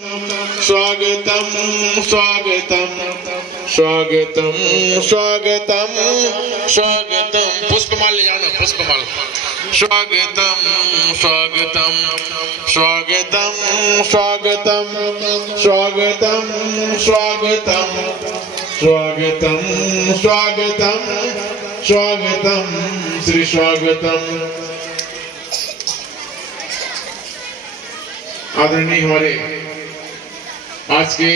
स्वागतम स्वागतम स्वागतम स्वागतम स्वागतम। पुष्पमाल ले जाना, पुष्पमाल। स्वागतम स्वागतम स्वागतम स्वागतम स्वागतम स्वागतम स्वागतम स्वागतम स्वागतम श्री स्वागतम। आदरणीय हमारे आज के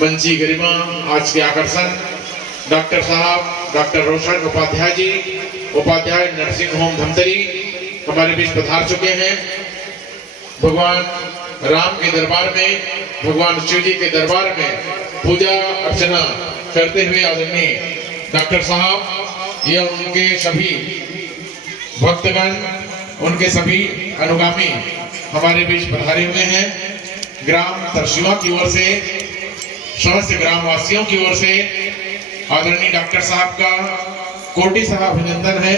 मंची गरिमा, आज के आकर्षण डॉक्टर साहब डॉक्टर रोशन उपाध्याय जी, उपाध्याय नर्सिंग होम धमतरी हमारे बीच पधार चुके हैं। भगवान राम के दरबार में, भगवान शिव जी के दरबार में पूजा अर्चना करते हुए आदरणीय डॉक्टर साहब या उनके सभी भक्तगण, उनके सभी अनुगामी हमारे बीच पधारे हुए हैं। ग्राम तरसीवा की ओर से, समस्त ग्रामवासियों की ओर से आदरणीय डॉक्टर साहब का कोटि सहा अभिनंदन है।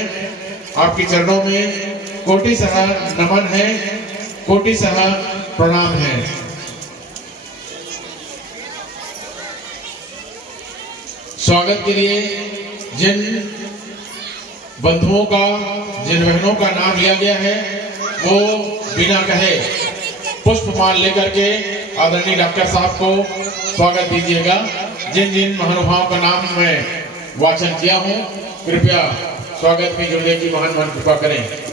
आपके चरणों में कोटि सहा नमन है, कोटि सहा प्रणाम है। स्वागत के लिए जिन बंधुओं का, जिन बहनों का नाम लिया गया है, वो बिना कहे पुष्पमाल लेकर के आदरणीय डॉक्टर साहब को स्वागत दीजिएगा। जिन जिन महानुभावों का नाम मैं वाचन किया हूं, कृपया स्वागत में जुड़ने की महान कृपा करें।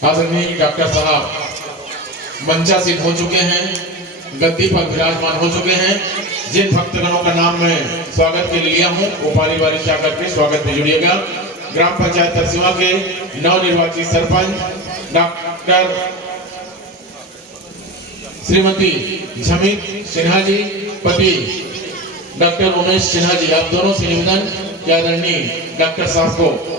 आदरणीय डॉक्टर साहब मंचासीन हो चुके हैं, गद्दी पर विराजमान हो चुके हैं। जिन भक्तगणों का नाम मैं स्वागत के लिए लिया हूं, वो बारी बारी से आकर के स्वागत में जुड़िएगा। ग्राम पंचायत तरसीवा के नवनिर्वाचित सरपंच डॉक्टर श्रीमती झमित सिन्हा जी, पति डॉक्टर उमेश सिन्हा जी, आप दोनों से निवेदन कि आदरणीय डॉक्टर साहब को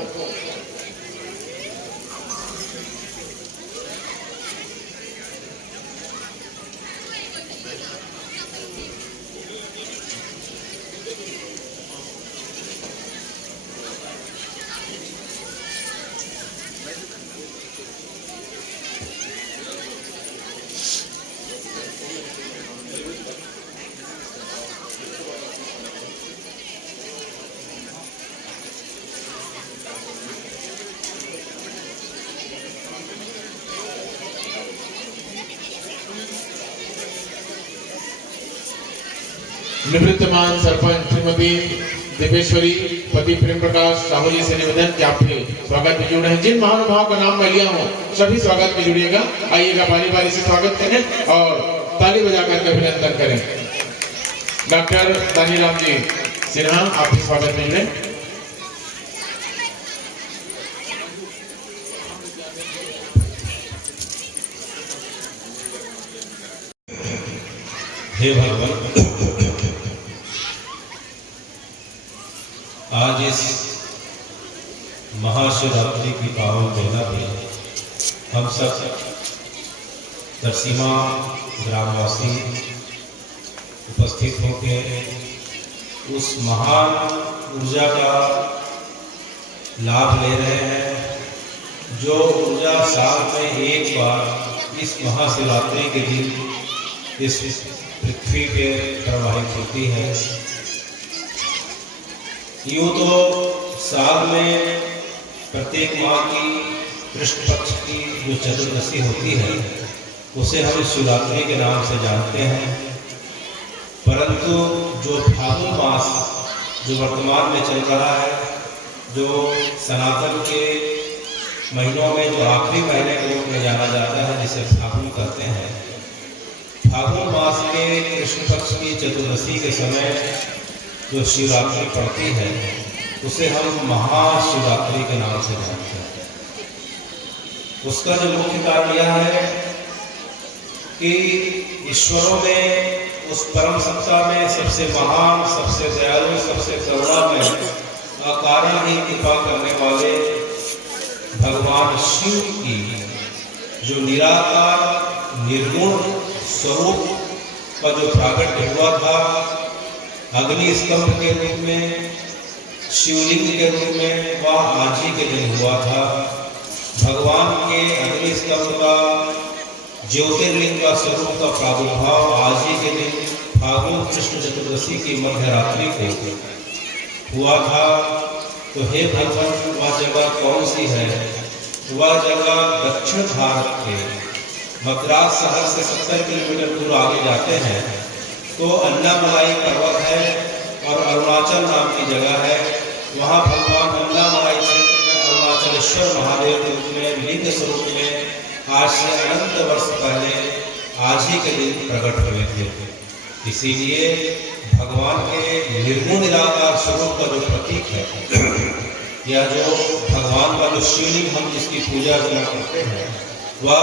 निवृत्तमान सरपंच श्रीमती दिव्येश्वरी, पति प्रेम प्रकाश साहू जी से निवेदन कि आप भी स्वागत में जुड़े हैं। जिन महानुभाव का नाम मैं लिया हूँ, सभी स्वागत में जुड़िएगा। आइएगा, बारी बारी से स्वागत करें और ताली बजा करके अभिनंदन करें। डॉक्टर दानीराम जी सिन्हा, आप भी स्वागत में जुड़े। हे भगवान, आज इस महाशिवरात्रि की पावन बेला में हम सब तरसीमा ग्रामवासी उपस्थित होकर उस महान ऊर्जा का लाभ ले रहे हैं, जो ऊर्जा साल में एक बार इस महाशिवरात्रि के दिन इस पृथ्वी पे प्रवाहित होती है। यूँ तो साल में प्रत्येक माह की कृष्ण पक्ष की जो चतुर्दशी होती है, उसे हम शिवरात्रि के नाम से जानते हैं। परंतु जो फागुन मास जो वर्तमान में चल रहा है, जो सनातन के महीनों में जो आखिरी महीने के रूप में जाना जाता है, जिसे फागुन कहते हैं, फागुन मास के कृष्ण पक्ष की चतुर्दशी के समय जो शिवरात्रि पड़ती है, उसे हम महाशिवरात्रि के नाम से जानते हैं। उसका जो मुख्य कारण यह है कि ईश्वरों में, उस परम सत्ता में सबसे महान, सबसे दयालु, सबसे करुणामय, अकारण ही कृपा करने वाले भगवान शिव की जो निराकार निर्गुण स्वरूप का जो प्राकट्य हुआ था, अग्नि स्तंभ के रूप में, शिवलिंग के रूप में, वह आज ही के दिन हुआ था। भगवान के अग्नि स्तंभ का ज्योतिर्लिंग का स्वरूप का प्रादुर्भाव आज ही के दिन फागुन कृष्ण चतुर्दशी की मध्य रात्रि को हुआ था। तो हे भगवान, वह जगह कौन सी है? वह जगह दक्षिण भारत के मद्रास शहर से 70 किलोमीटर दूर आगे जाते हैं तो अन्नामलाई पर्वत है और अरुणाचल नाम की जगह है। वहाँ भगवान अन्नामलाई क्षेत्र में अरुणाचलेश्वर महादेव के रूप में लिंग स्वरूप में आज से अनंत वर्ष पहले आज ही के दिन प्रकट हुए थे। इसीलिए भगवान के निर्गुण निराकार स्वरूप का जो प्रतीक है, या जो भगवान का जो शिवलिंग हम जिसकी पूजा अर्चना करते हैं, वह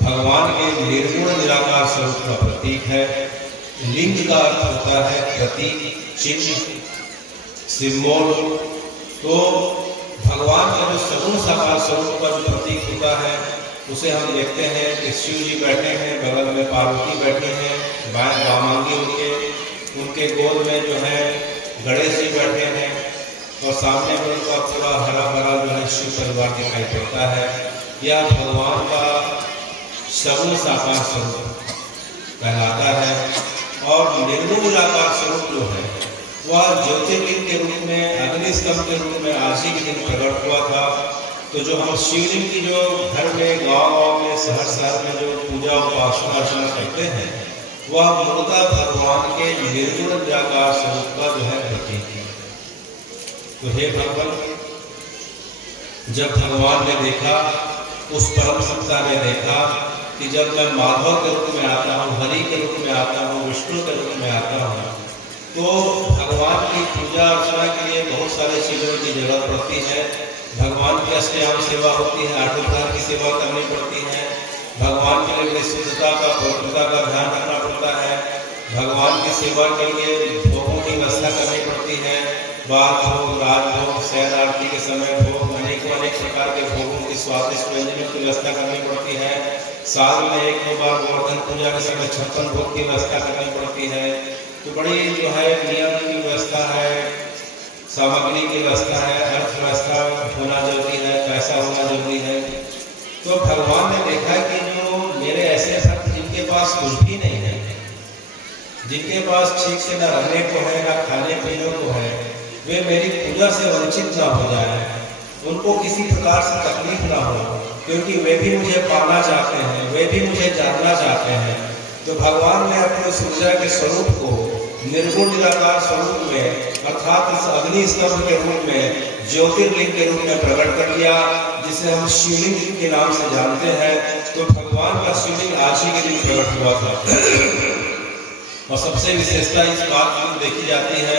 भगवान के निर्गुण निराकार स्वरूप का प्रतीक है। लिंग का अर्थ होता है प्रतीक, चिन्ह, सिंबल। तो भगवान का जो सगुण साकार स्वरूप का जो प्रतीक होता है, उसे हम देखते हैं कि शिव जी बैठे हैं, बगल में पार्वती बैठी हैं, वामांगी उनके गोद में जो है गणेश जी बैठे हैं और सामने में उनका पूरा हरा भरा जो है शिव परिवार दिखाई पड़ता है। यह भगवान का सगुण साकार स्वरूप कहलाता है। और निर्गुण निराकार स्वरूप जो है वह ज्योतिर्लिंग के रूप में, अग्नि स्तंभ के रूप में आज ही के दिन प्रकट हुआ था। तो जो हम शिवलिंग की जो घर में, गाँव में, शहर में जो पूजा उपासना अर्चना करते हैं, वह मूलतः भगवान के निर्गुण निराकार स्वरूप का जो है प्रतीक है। तो हे भगवान, जब भगवान ने देखा, उस परम सत्ता ने देखा कि जब मैं माधव के रूप में आता हूँ, हरि के रूप में आता हूँ, विष्णु के रूप में आता हूँ, तो भगवान की पूजा अर्चना के लिए बहुत सारे चीज़ों की जरूरत पड़ती है। भगवान की अष्टयाम सेवा होती है, आठों प्रकार की सेवा करनी पड़ती है। भगवान के लिए शुद्धता का, पवित्रता का ध्यान रखना पड़ता है। भगवान की सेवा के लिए भोगों की व्यवस्था करनी पड़ती है। बाल भोग, राजभोग, शयन आरती के समय भोग, अनेक प्रकार के भोगों की स्वादिष्ट व्यंजनों की व्यवस्था करनी पड़ती है। साल में 1-2 बार गोवर्धन पूजा के समय 56 भोग की व्यवस्था करनी पड़ती है। तो बड़ी जो है नियम की व्यवस्था है, सामग्री की व्यवस्था है, अर्थव्यवस्था होना जरूरी है, पैसा होना जरूरी है। तो भगवान ने देखा कि जो मेरे ऐसे भक्त जिनके पास कुछ भी नहीं है, जिनके पास ठीक से न रहने को है, न खाने पीने को है, वे मेरी पूजा से वंचित ना हो जाए, उनको किसी प्रकार से तकलीफ ना हो, क्योंकि वे भी मुझे पाना चाहते हैं, वे भी मुझे जानना चाहते हैं। तो भगवान ने अपने ऊर्जा के स्वरूप को निर्गुण निराकार स्वरूप में, अर्थात इस अग्नि स्तंभ के रूप में, ज्योतिर्लिंग के रूप में प्रकट कर लिया, जिसे हम शिवलिंग के नाम से जानते हैं। तो भगवान का शिवलिंग आज ही के दिन प्रकट हुआ था। और सबसे विशेषता इस बात की देखी जाती है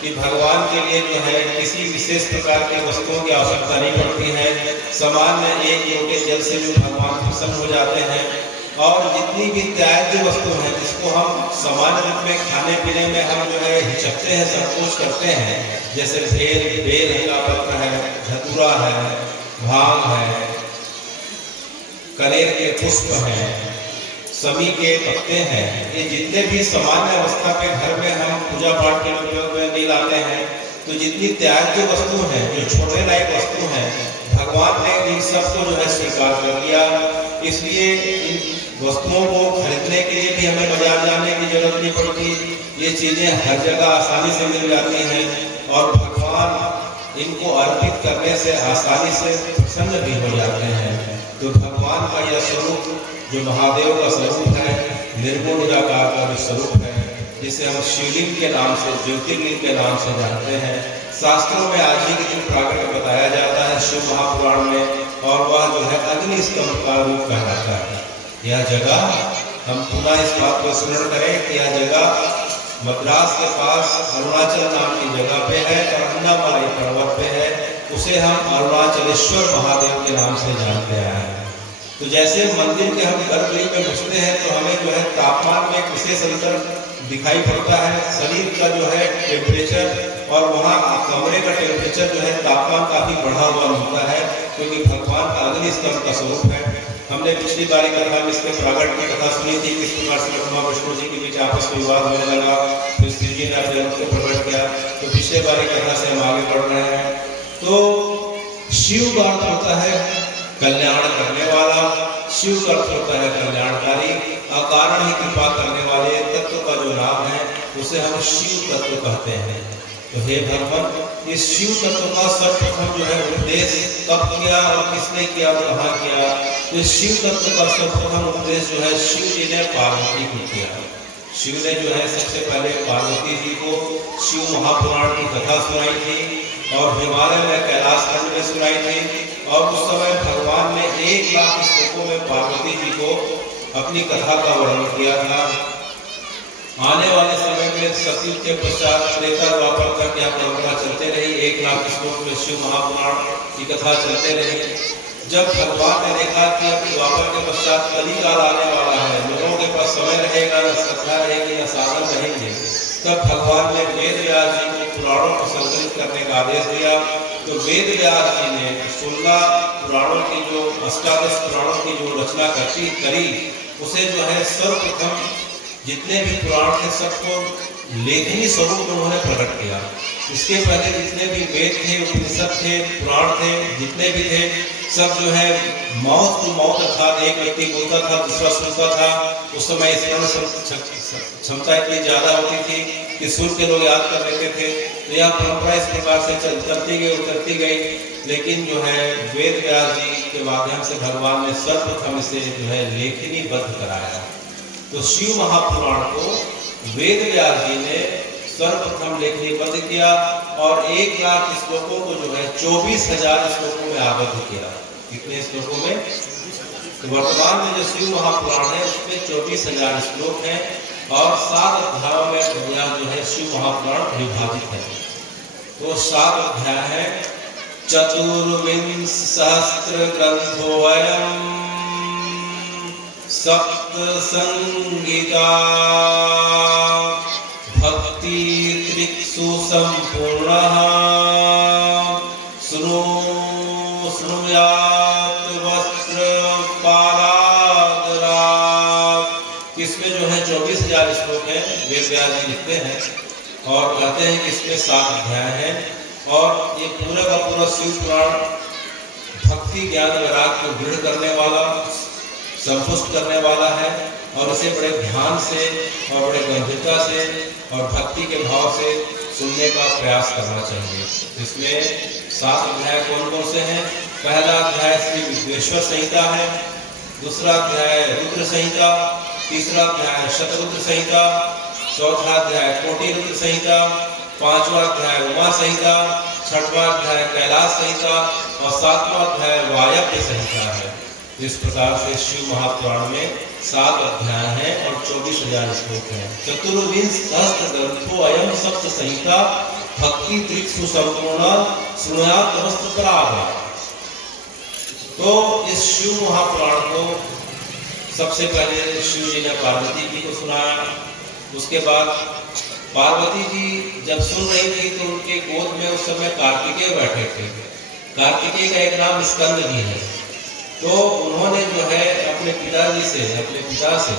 कि भगवान के लिए जो है किसी विशेष प्रकार के वस्तुओं की आवश्यकता नहीं पड़ती है। सामान्य एक लोटे जल से जो भगवान प्रसन्न हो जाते हैं। और जितनी भी त्याज्य वस्तु है, जिसको हम सामान्य रूप में खाने पीने में हम जो है हिचकते हैं, संकोच करते हैं, जैसे बेल का पत्र है, धतूरा है, भांग है, कनेर के पुष्प हैं, समी के पत्ते हैं, ये जितने भी सामान्य अवस्था पे घर में हम पूजा पाठ के उपयोग में नहीं लाते हैं, तो जितनी त्याज्य वस्तु हैं, जो छोड़ने लायक वस्तु हैं, भगवान ने इन सबको जो है स्वीकार कर लिया। इसलिए इन वस्तुओं को खरीदने के लिए भी हमें बाजार जाने की जरूरत नहीं पड़ती। ये चीज़ें हर जगह आसानी से मिल जाती हैं और भगवान इनको अर्पित करने से आसानी से प्रसन्न भी हो जाते हैं। तो भगवान का यह स्वरूप जो महादेव का स्वरूप है, निर्गुण निराकार का जो स्वरूप है, जिसे हम शिवलिंग के नाम से, ज्योतिर्लिंग के नाम से जानते हैं, शास्त्रों में आज ही के दिन प्राकट्य बताया जाता है शिव महापुराण में, और वह जो है अग्नि स्तंभ का रूप कहलाता है। यह जगह हम पुनः इस बात को स्मरण करें कि यह जगह मद्रास के पास अरुणाचल नाम की जगह पे है और अन्नामलाई पर्वत पे है। उसे हम अरुणाचलेश्वर महादेव के नाम से जानते हैं। तो जैसे मंदिर के हम गर्भगृह में घुसते हैं तो हमें जो है तापमान में एक विशेष अंतर दिखाई पड़ता है, शरीर का जो है टेम्परेचर और वहाँ कमरे का टेम्परेचर जो है तापमान काफ़ी बढ़ा हुआ मिलता है। क्योंकि भगवान का अग्नि स्तंभ का स्वरूप है। हमने पिछली बारी कथा में इसके प्रागट की कथा सुनी थी, किस प्रकार से ब्रह्मा विष्णु जी के बीच आपस में विवाद होने लगा, फिर श्री जी ने अपने रूप को प्रकट किया। तो पिछले बारी कथा से हम आगे बढ़ रहे हैं। तो शिव का अर्थ होता है कल्याण करने वाला, शिव का अर्थ होता है कल्याणकारी, अकारण ही कृपा करने वाले तत्व का जो नाम है उसे हम शिव तत्व कहते हैं। तो हे भगवान, इस शिव तत्व का सर्वप्रथम जो है उपदेश कब किया और किसने किया और कहाँ किया? तो इस शिव तत्व का सर्वप्रथम उपदेश जो है शिव जी ने पार्वती को किया। शिव ने जो है सबसे पहले पार्वती जी को शिव महापुराण की कथा सुनाई थी और हिमालय में कैलाश खंड में सुनाई थी। और उस समय भगवान ने 1 लाख श्लोकों में पार्वती जी को अपनी कथा का वर्णन किया था। आने वाले समय में सतयुग के पश्चात त्रेता द्वापर तक यह परंपरा चलते रही, 1 लाख श्लोक में शिव महापुराण की कथा चलते रही। जब भगवान ने देखा कि अब द्वापर के पश्चात कलिकाल आने वाला है, लोगों के पास समय रहेगा, न श्रद्धा रहेगी, न साधन रहेंगे, तब भगवान ने वेद व्यास जी को पुराणों को संकलित करने का आदेश दिया। तो वेद व्यास जी ने 16 पुराणों की जो 18 पुराणों की जो रचना करी, उसे जो है सर्वप्रथम जितने भी पुराण थे सबको लेखनी स्वरूप में उन्होंने प्रकट किया। इसके पहले जितने भी वेद थे, उपनिषद थे, पुराण थे, जितने भी थे, सब जो है मौत टू मौत अर्थात एक व्यक्ति बोलता था, दूसरा सुनता था। उस समय स्मरण क्षमता इतनी ज्यादा होती थी कि सुन के लोग याद कर लेते थे। तो यह परंपरा इस प्रकार से उतरती गई। लेकिन जो है वेद व्यास जी के माध्यम से भगवान ने सर्वप्रथम इसे जो है लेखनीबद्ध कराया। तो शिव महापुराण को वेद व्यास जी ने सर्वप्रथम लेखनीबद्ध किया और 1 लाख श्लोकों को जो है 24,000 श्लोकों में आबद्ध किया। कितने श्लोकों में? तो वर्तमान में जो शिव महापुराण है उसमें 24,000 श्लोक हैं और 7 अध्यायों में यह जो है शिव महापुराण विभाजित है। तो 7 अध्याय है। चतुर्विंश सहस्त्र ग्रंथोऽयम् सप्त संगीता भक्ति त्रिक्षु संपूर्णः श्रुणुयात् वस्त्र पारादरात्। इसमें जो है 24,000 श्लोक हैं, वेद व्यास जी लिखते हैं और कहते हैं कि इसमें 7 अध्याय हैं और ये पूरा का पूरा शिव पुराण भक्ति ज्ञान वैराग को दृढ़ करने वाला, संतुष्ट करने वाला है और इसे बड़े ध्यान से और बड़े गंभीरता से और भक्ति के भाव से सुनने का प्रयास करना चाहिए। इसमें 7 अध्याय कौन कौन से हैं? पहला अध्याय श्री विद्वेश्वर संहिता है, दूसरा अध्याय रुद्र संहिता, तीसरा अध्याय शतरुद्र संहिता, चौथा अध्याय कोटि रुद्र संहिता, 5वां अध्याय उमा संहिता, 6वां अध्याय कैलाश संहिता और 7वां अध्याय वायव्य संहिता है। इस प्रकार से शिव महापुराण में 7 अध्याय हैं और 24,000 श्लोक हैं। चतुर्विंश सहस्त्र ग्रंथोऽयम् सप्त संहिता भक्ति त्रिक्षु संपूर्ण श्रुणुयात् वस्त्र पारादरात्। तो इस शिव महापुराण को सबसे पहले शिव जी ने पार्वती जी को सुनाया। उसके बाद पार्वती जी जब सुन रही थी तो उनके गोद में उस समय कार्तिकेय बैठे थे। कार्तिकेय का एक नाम स्कंद भी है। तो उन्होंने जो है अपने पिताजी से, अपने पिता से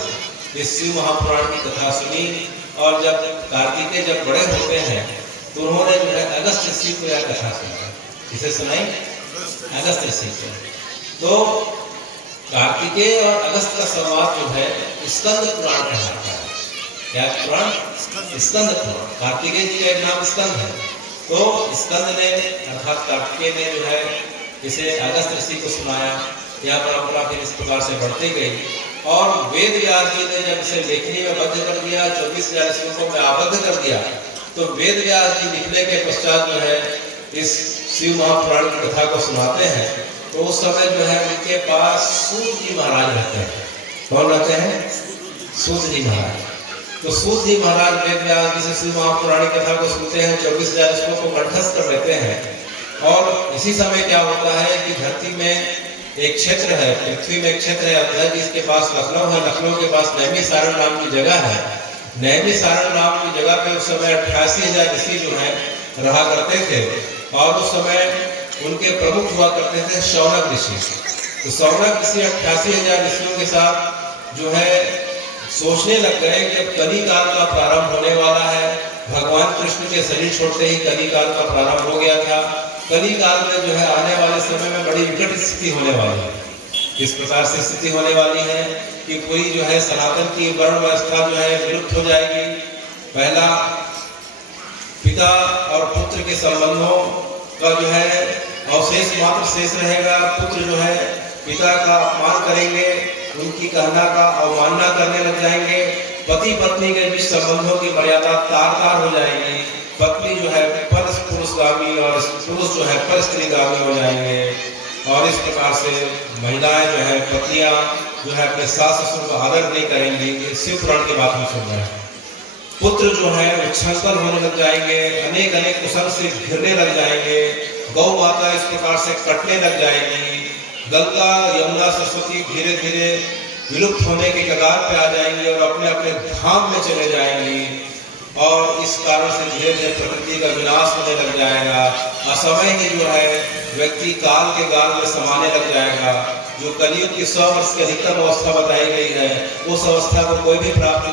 इस शिव महापुराण की कथा सुनी और जब कार्तिकेय जब बड़े होते हैं तो उन्होंने जो है अगस्त ऋषि को यह कथा सुनाई। किसे सुनाई? अगस्त ऋषि को। तो कार्तिकेय और अगस्त का संवाद जो है स्कंद पुराण कहलाता है। क्या पुराण? स्कंद पुराण। कार्तिकेय जी का एक नाम स्कंद है। तो स्कंद ने अर्थात कार्तिकेय ने जो है इसे अगस्त ऋषि को सुनाया। यह परंपरा फिर इस प्रकार से बढ़ती गई और वेद व्यास जी ने जब इसे लेखनी में बद्ध कर दिया, 24,000 श्लोकों में आबद्ध कर दिया, तो वेद व्यास जी लिखने के पश्चात जो है इस शिव महापुराण की कथा को सुनाते हैं। तो उस समय जो है उनके पास सूत जी महाराज रहते हैं। कौन रहते हैं? सूत जी महाराज। तो सूत जी महाराज वेद व्यास जी से शिव महापुराण की कथा को सुनते हैं, 24,000 श्लोकों को कंठस्थ कर लेते हैं। और इसी समय क्या होता है कि धरती में एक क्षेत्र है, पृथ्वी में एक क्षेत्र है, अयोध्या जी इसके पास लखनऊ है, लखनऊ के पास नैमिसारण नाम की जगह है। नैमिसारण नाम की जगह पे उस समय 88,000 ऋषि जो है रहा करते थे और उस समय उनके प्रमुख हुआ करते थे शौनक ऋषि। तो शौनक ऋषि 88,000 ऋषियों के साथ जो है सोचने लग गए कि अब कली काल का प्रारंभ होने वाला है। भगवान कृष्ण के शरीर छोड़ते ही कली काल का प्रारंभ हो गया था। कली काल में जो है आने वाले समय में बड़ी विकट स्थिति होने वाली है। इस प्रकार से स्थिति होने वाली है कि पूरी जो है सनातन की वर्ण व्यवस्था जो है विलुप्त हो जाएगी। पहला, पिता और पुत्र के संबंधों का जो है अवशेष मात्र शेष रहेगा। पुत्र जो है पिता का अपमान करेंगे, उनकी कहना का अवमानना करने लग जाएंगे। पति पत्नी के बीच संबंधों की मर्यादा तार तार हो जाएगी। पत्नी जो है पर पुरुषगामी और पुरुष जो है पर स्त्रीगामी हो जाएंगे। और इस प्रकार से महिलाएं जो है पत्नियां जो है अपने सास ससुर का आदर नहीं करेंगी। शिव पुराण की बात हम सुन रहे हैं। पुत्र जो है उच्छृंखल होने लग जाएंगे, अनेक अनेक कुसंग से घिरने लग जाएंगे। गौ माता इस प्रकार से कटने लग जाएगी। गंगा यमुना सरस्वती धीरे धीरे विलुप्त होने के कगार पे आ जाएंगी और अपने अपने धाम में चले जाएंगी। और इस कारण से धीरे धीरे प्रकृति का विनाश होने लग जाएगा। असमय ही जो है व्यक्ति काल के गाल में समाने लग जाएगा। जो कलयुग की 100 वर्ष की अधिकतम अवस्था बताई गई है, उस अवस्था को कोई भी प्राप्त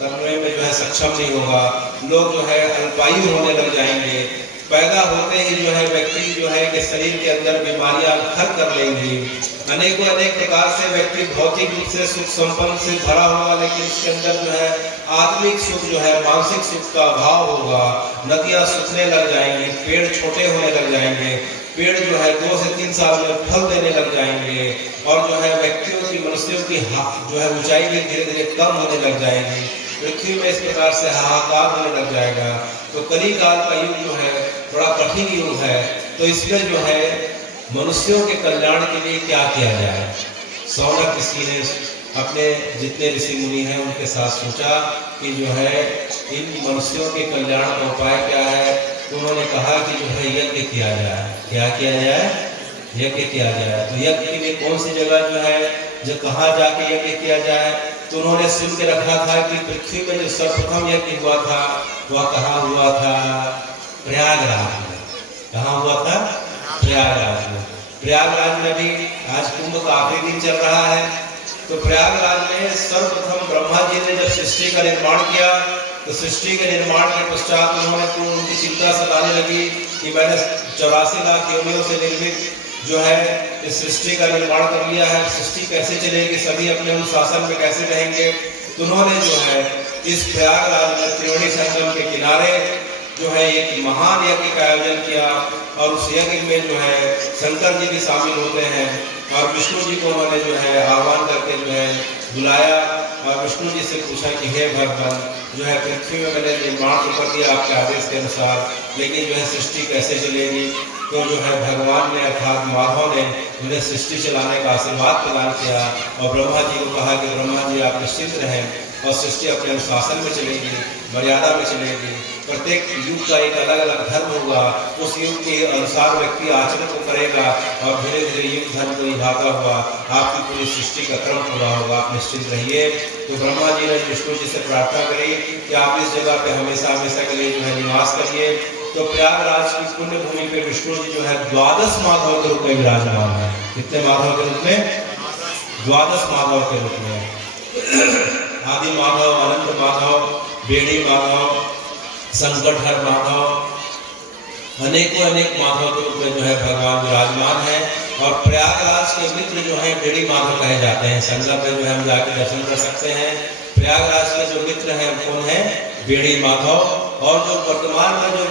करने में जो है सक्षम नहीं होगा। लोग जो है अल्पायु होने लग जाएंगे। पैदा होते ही जो है व्यक्ति जो है कि शरीर के अंदर बीमारियां घर कर लेंगी। अनेकों अनेक प्रकार से व्यक्ति भौतिक रूप से सुख संपन्न से भरा होगा, लेकिन उसके अंदर जो है आत्मिक सुख जो है मानसिक सुख का अभाव होगा। नदियां सूखने लग जाएंगी, पेड़ छोटे होने लग जाएंगे। पेड़ जो है 2 से 3 साल में फल देने लग जाएंगे। और जो है व्यक्तियों की मनुष्यों की जो है ऊंचाई भी धीरे धीरे कम होने लग जाएगी। पृथ्वी में इस प्रकार से हाहाकार होने लग जाएगा। तो कली काल का युग जो है बड़ा कठिन युग है। तो इसमें जो है मनुष्यों के कल्याण के लिए क्या किया जाए। शौनक ऋषि ने अपने जितने ऋषि मुनि हैं उनके साथ सोचा कि जो है इन मनुष्यों के कल्याण का उपाय क्या है। तो उन्होंने कहा कि जो है यज्ञ किया जाए। क्या किया जाए? यज्ञ किया जाए। तो यज्ञ के लिए कौन सी जगह जो है जो कहाँ जाके यज्ञ किया जाए। तो उन्होंने सुन के रखा था कि पृथ्वी में जो सर्वप्रथम यज्ञ हुआ था वह कहाँ हुआ था? प्रयागराज में। कहाँ हुआ था? प्रयागराज में। प्रयागराज में भी आज कुंभ का आखिरी दिन चल रहा है। तो प्रयागराज में सर्वप्रथम ब्रह्मा जी ने जब सृष्टि का निर्माण किया, तो सृष्टि के निर्माण के पश्चात उन्होंने तो उनकी चिंता सताने लगी कि मैंने 84 लाख योनियों से निर्मित जो है इस सृष्टि का निर्माण कर लिया है, सृष्टि कैसे चलेगी, सभी अपने अनुशासन में कैसे रहेंगे। तो उन्होंने जो है इस प्रयागराज में त्रिवेणी संगम के किनारे जो है एक महान यज्ञ का आयोजन किया। और उस यज्ञ में जो है शंकर जी भी शामिल होते हैं। और विष्णु जी को उन्होंने जो है आह्वान करके जो है बुलाया और विष्णु जी से पूछा कि हे भगवान, जो है पृथ्वी में मैंने निर्माण तो कर दिया आपके आदेश के अनुसार, लेकिन जो है सृष्टि कैसे चलेगी। तो जो है भगवान ने अर्थात माधव ने उन्हें सृष्टि चलाने का आशीर्वाद प्रदान किया और ब्रह्मा जी को कहा कि ब्रह्मा जी आप निश्चिंत रहें और सृष्टि अपने अनुशासन में चलेगी, मर्यादा में चलेगी। प्रत्येक युग का एक अलग अलग धर्म होगा, उस युग के अनुसार व्यक्ति आचरण को करेगा और धीरे धीरे युग धर्म को निभाता हुआ आपकी पूरी सृष्टि का क्रम पूरा होगा। आप निश्चिंत रहिए। तो ब्रह्मा जी ने विष्णु जी से प्रार्थना करी कि आप इस जगह पे हमेशा हमेशा के लिए जो है निवास करिए। तो प्रयागराज की पुण्य भूमि पे विष्णु जी जो है 12 माधव के रूप में विराजमान है। कितने माधव के रूप में? 12 माधव के रूप में। आदि माधव, अनंत माधव, बेड़ी माधव, संकटहर माधव, अनेकों अनेक माधव के रूप में जो है भगवान विराजमान है। और प्रयागराज के मित्र जो है बेड़ी माधव कहे जाते हैं। संगम में जो है हम जाके दर्शन कर सकते हैं। प्रयागराज के जो मित्र हैं कौन है? बेड़ी माधव। और जो वर्तमान में जो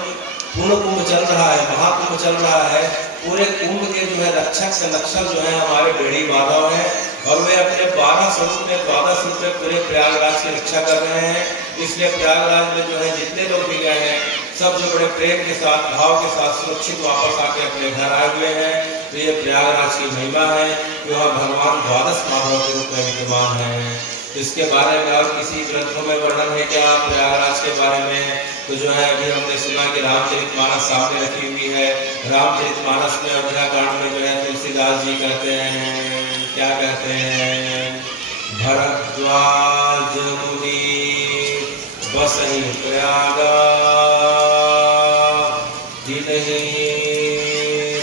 पूर्ण कुंभ चल रहा है, महाकुंभ चल रहा है, पूरे कुंभ के जो है रक्षक संरक्षक जो है हमारे बेड़ी माधव हैं। और वे अपने 12 स्वरूप में 12 स्वरूप में पूरे प्रयागराज की रक्षा कर रहे हैं। इसलिए प्रयागराज में जो है जितने लोग भी गए हैं सब जो बड़े प्रेम के साथ, भाव के साथ सुरक्षित वापस आके अपने घर आए हुए हैं। तो ये प्रयागराज की महिमा है कि वहाँ भगवान 12 माधव के रूप में विद्यमान है। इसके बारे में और किसी ग्रंथों में वर्णन है क्या प्रयागराज के बारे में? तो जो है अभी हमने सुना कि रामचरितमानस सामने रखी हुई है। रामचरितमानस में अयोध्या कांड में जो है तुलसीदास जी कहते हैं, क्या कहते हैं? भरद्वाज मुनि बसहि प्रयागा, जिनहि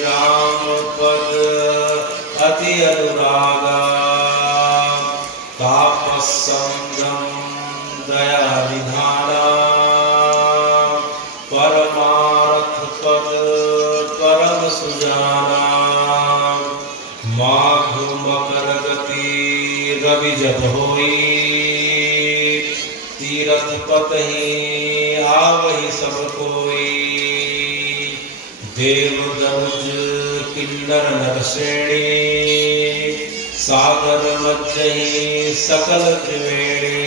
राम परमार्थ पद परम सुजाना। माघ मकर गति रवि जब होई, तीरथ पतहि आवहि सब कोई। देव दनुज किन्नर नरसेणी, सागर मज्जहि सकल त्रिवेणी।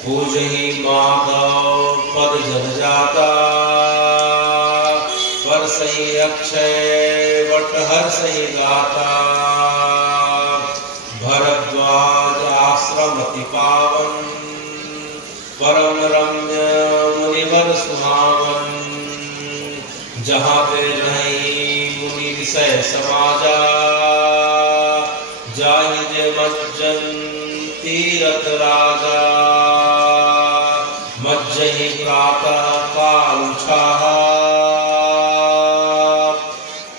पूजहि माधव पद जल जाता, परसहि अक्षय वट हर्षहि गाता। भरद्वाज आश्रम अति पावन, परम रम्य मुनिवर सुहावन। जहाँ पे रही मुनि विषय समाजा, जाहि जे मज्जन तीरथ राजा। मज्जहि प्रातः काल उछाहा,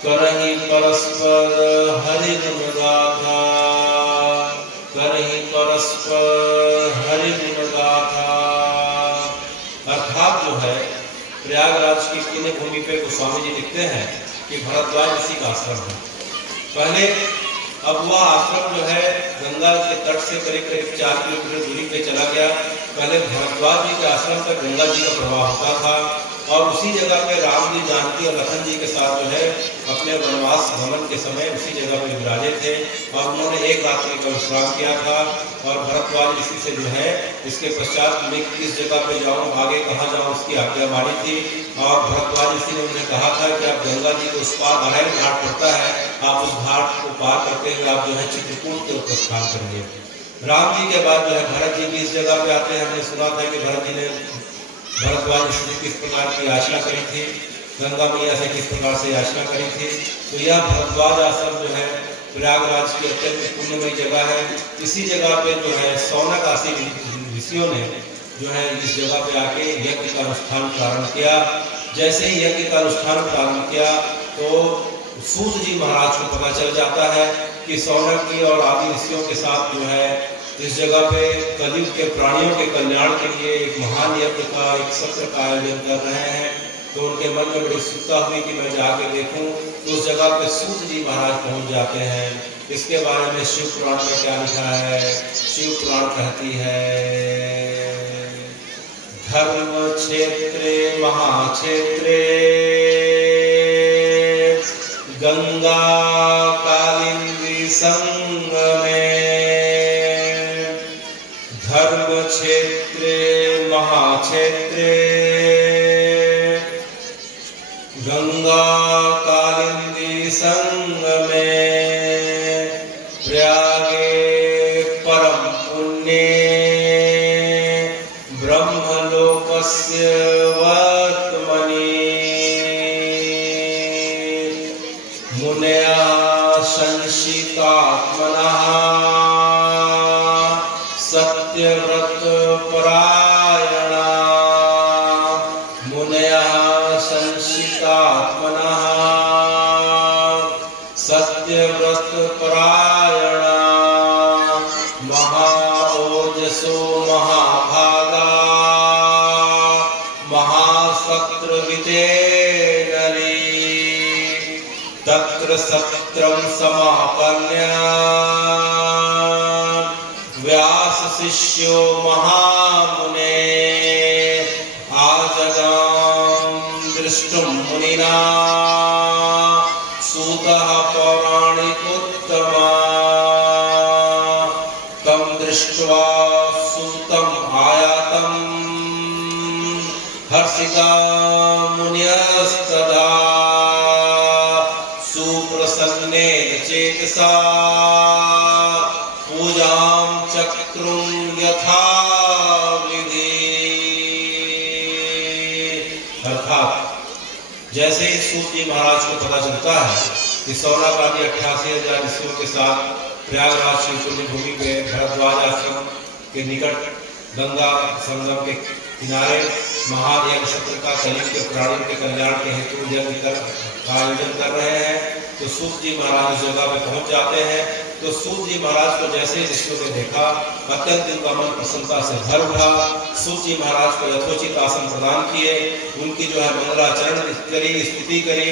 करहि परस्पर हरि गुण गाथा। करहि परस्पर हरि गुण गाथा। अर्थात जो है प्रयागराज की पुण्य भूमि पे गोस्वामी जी लिखते हैं कि भरद्वाज ऋषि का आश्रम है। पहले अब वह आश्रम जो है गंगा के तट से करीब करीब 4 किलोमीटर दूरी पे चला गया। पहले भरद्वाज जी के आश्रम तक गंगा जी का प्रवाह होता था और उसी जगह पे राम जी, जानकी और लखन जी के साथ जो है अपने वनवास भ्रमण के समय उसी जगह पे विराजे थे और उन्होंने एक रात्रि का विश्राम किया था। और भरद्वाज ऋषि से जो है इसके पश्चात मैं किस जगह पे जाऊँ, आगे कहाँ जाऊँ, उसकी आज्ञा मानी थी। और भरद्वाज ऋषि ने उन्हें कहा था कि आप गंगा जी को उस पार नारायण घाट पड़ता है, आप उस घाट को पार करते हुए आप जो है चित्रकूट के प्रस्थान करेंगे। राम जी के बाद जो है भरत जी भी इस जगह पे आते हैं। हमने सुना था कि भरत जी ने भरद्वाज ऋषि ने किस प्रकार की याचना करी थी, गंगा मैया से किस प्रकार से याचना करी थी। तो यह भरद्वाज आश्रम जो है प्रयागराज की अत्यंत पुण्यमयी जगह है। इसी जगह पे जो है सौनक आदि ऋषियों ने जो है इस जगह पे आके यज्ञ का अनुष्ठान प्रारंभ किया। जैसे ही यज्ञ का अनुष्ठान प्रारंभ किया तो सूत जी महाराज को पता चल जाता है कि सौनक जी और आदि ऋषियों के साथ जो है इस जगह पे कलयुग के प्राणियों के कल्याण के लिए एक महान यज्ञ का, एक सत्र का आयोजन कर रहे हैं। तो उनके मन में बड़ी उत्सुकता हुई कि मैं जाके देखूं। तो उस जगह पे सूत जी महाराज पहुंच जाते हैं। इसके बारे में शिव पुराण में क्या लिखा है? शिव पुराण कहती है, धर्म क्षेत्रे महाक्षेत्रे गंगा कालिंदी संगमे। धर्म क्षेत्रे महाक्षेत्रे गंगा कालिंदी संगमे। प्रयागे परम पुण्ये ब्रह्मलोकस्य वर्तमनि। मुनयः संशितात्मनः सत्यव्रत परायणा। मुनयः संशितात्मनः सत्यव्रत परायणा। महाओजसो महाभागा महासत्रविते नरी। तत्र सत्रं समापन्य व्यास शिष्यो महामुने। आजगाम दृष्टुं मुनिना सूतः पौराणिकोत्तमा। तं दृष्ट्वा सूतम् आयातं हर्षिता मुनयस्तदा। सुप्रसन्नेन चेतसा पूजां चक्रुं यथा विधि। अर्थात जैसे ही सूत जी महाराज को पता चलता है कि सौनक आदि 88,000 ऋषियों के साथ प्रयागराज की पुण्य भूमि पे भरद्वाज आश्रम के निकट गंगा संगम के किनारे महायज्ञ सत्र का कलयुग के प्राणियों के कल्याण के हेतु यज्ञ का आयोजन कर रहे हैं। तो सूत जी महाराज उस जगह पे पहुंच जाते हैं तो सूत जी महाराज को जैसे ऋषियों ने देखा, अत्यंत उनका मन प्रसन्नता से भर उठा। सूत जी महाराज को यथोचित आसन प्रदान किए, उनकी जो है मंगलाचरण करी, स्तुति करी,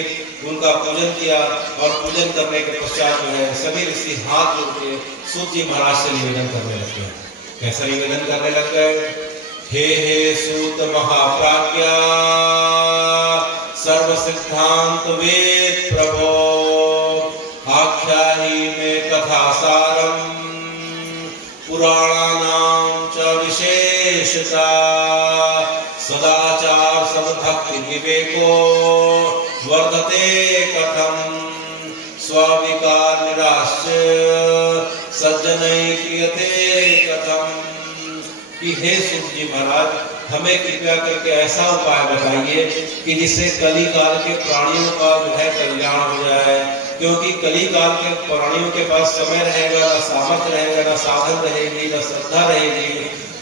उनका पूजन किया और पूजन करने के पश्चात जो है सभी ऋषि हाथ जोड़ के सूत जी महाराज से निवेदन करने लगे। कैसा निवेदन करने लग गए? हे सूत महाप्राज्ञा, सर्व सिद्धांत वेद प्रभो, आख्याहि में कथा सारम, पुराणानां च विशेषता, सदाचार सद्भक्ति विवेको वर्धते कथम, स्विकार निराश्य सज्जनैः क्रियते कथम। कि हे सूत जी महाराज, हमें कृपया करके ऐसा उपाय बताइए कि जिससे कली काल के प्राणियों का जो है कल्याण हो जाए, क्योंकि कली काल के प्राणियों के पास समय रहेगा, न सामर्थ्य रहेगा, न साधन रहेगी, न श्रद्धा रहेगी,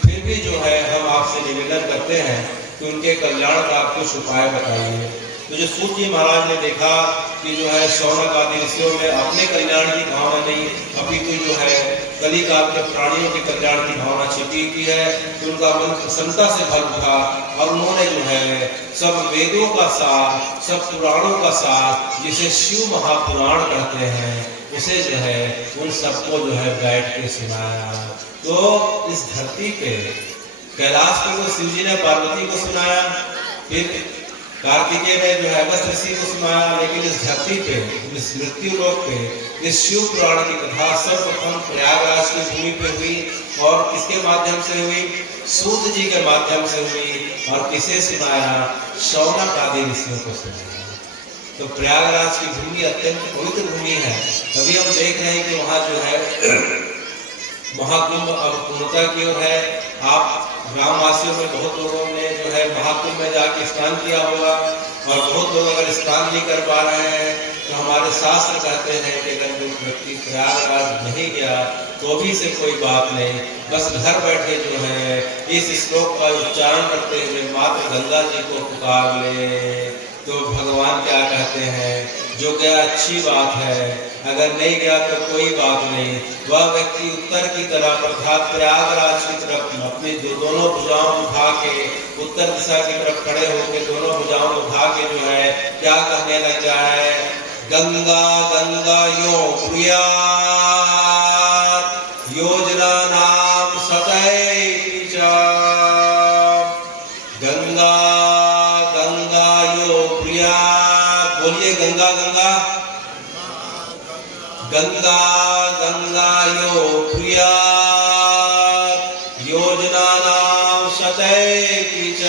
फिर भी जो है हम आपसे निवेदन करते हैं कि उनके कल्याण का आप कुछ उपाय बताइए। तो जो सूत जी महाराज ने देखा कि जो है शौनक आदि ऋषियों में अपने कल्याण की भावना नहीं, अपितु जो है कली काल के प्राणियों के कल्याण की भावना छिपी हुई है, तो उनका मन प्रसन्नता से भर उठा और उन्होंने जो है सब वेदों का सार, सब पुराणों का सार, जिसे शिव महापुराण कहते हैं, उसे जो है उन सबको जो है बैठ के सुनाया। तो इस धरती पे कैलाश पे तो शिव जी ने पार्वती को सुनाया, फिर कार्तिकेय ने जो है अगस्त ऋषि को सुनाया, लेकिन इस धरती पे, इस मृत्यु लोक पे इस शिव पुराण की कथा सर्वप्रथम प्रयागराज की भूमि पे हुई। और किसके माध्यम से हुई? सूत जी के माध्यम से हुई। और किसे सुनाया? शौनक आदि ऋषियों को सुनाया। तो प्रयागराज की भूमि अत्यंत पवित्र भूमि है। अभी हम देख रहे हैं कि वहाँ जो है महाकुंभ अब पूर्णता की ओर है। आप ग्रामवासियों में बहुत लोगों ने जो है महाकुंभ में जाके स्नान किया होगा, और बहुत लोग अगर स्नान नहीं कर पा रहे हैं तो हमारे शास्त्र कहते हैं कि अगर जो व्यक्ति प्रयागराज नहीं गया तो भी से कोई बात नहीं, बस घर बैठे जो है इस श्लोक का उच्चारण करते हुए मात्र गंगा जी को पुकार ले, तो भगवान क्या कहते हैं? जो गया अच्छी बात है, अगर नहीं गया तो कोई बात नहीं। वह व्यक्ति उत्तर की तरफ अर्थात प्रयागराज की तरफ अपनी दोनों भुजाओं उठा के उत्तर दिशा की तरफ खड़े होकर दोनों भुजाओं उठा के जो है क्या कहने लग जाए? गंगा गंगा यो प्रिया योजना नाम सतैव च, गंगा गंगा यो प्रिया। बोलिए गंगा गंगा, गंगा गंगा यो प्रिया योजना नाम सतैव च।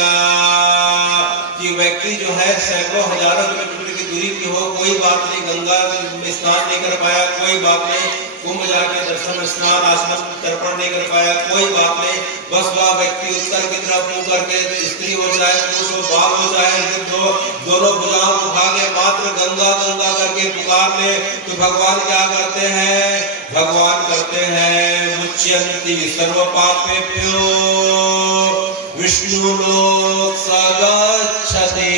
कि व्यक्ति जो है सैकड़ों हजारों किलोमीटर की दूरी की हो, कोई बात नहीं, गंगा में स्नान नहीं कर पाया, कोई बात नहीं, कुंभ जाके दर्शन स्नान आचमन तर्पण नहीं कर पाया, कोई बात नहीं, बस वह व्यक्ति उत्तर की तरफ मुंह करके स्त्री हो चाहे पुरुष हो, बाल हो चाहे दोनों भुजाओं उठा के मात्र गंगा गंगा करके पुकार ले, तो भगवान क्या करते हैं? भगवान करते हैं मुच्यन्ति सर्व पापेभ्यो विष्णु लोक सगच्छते।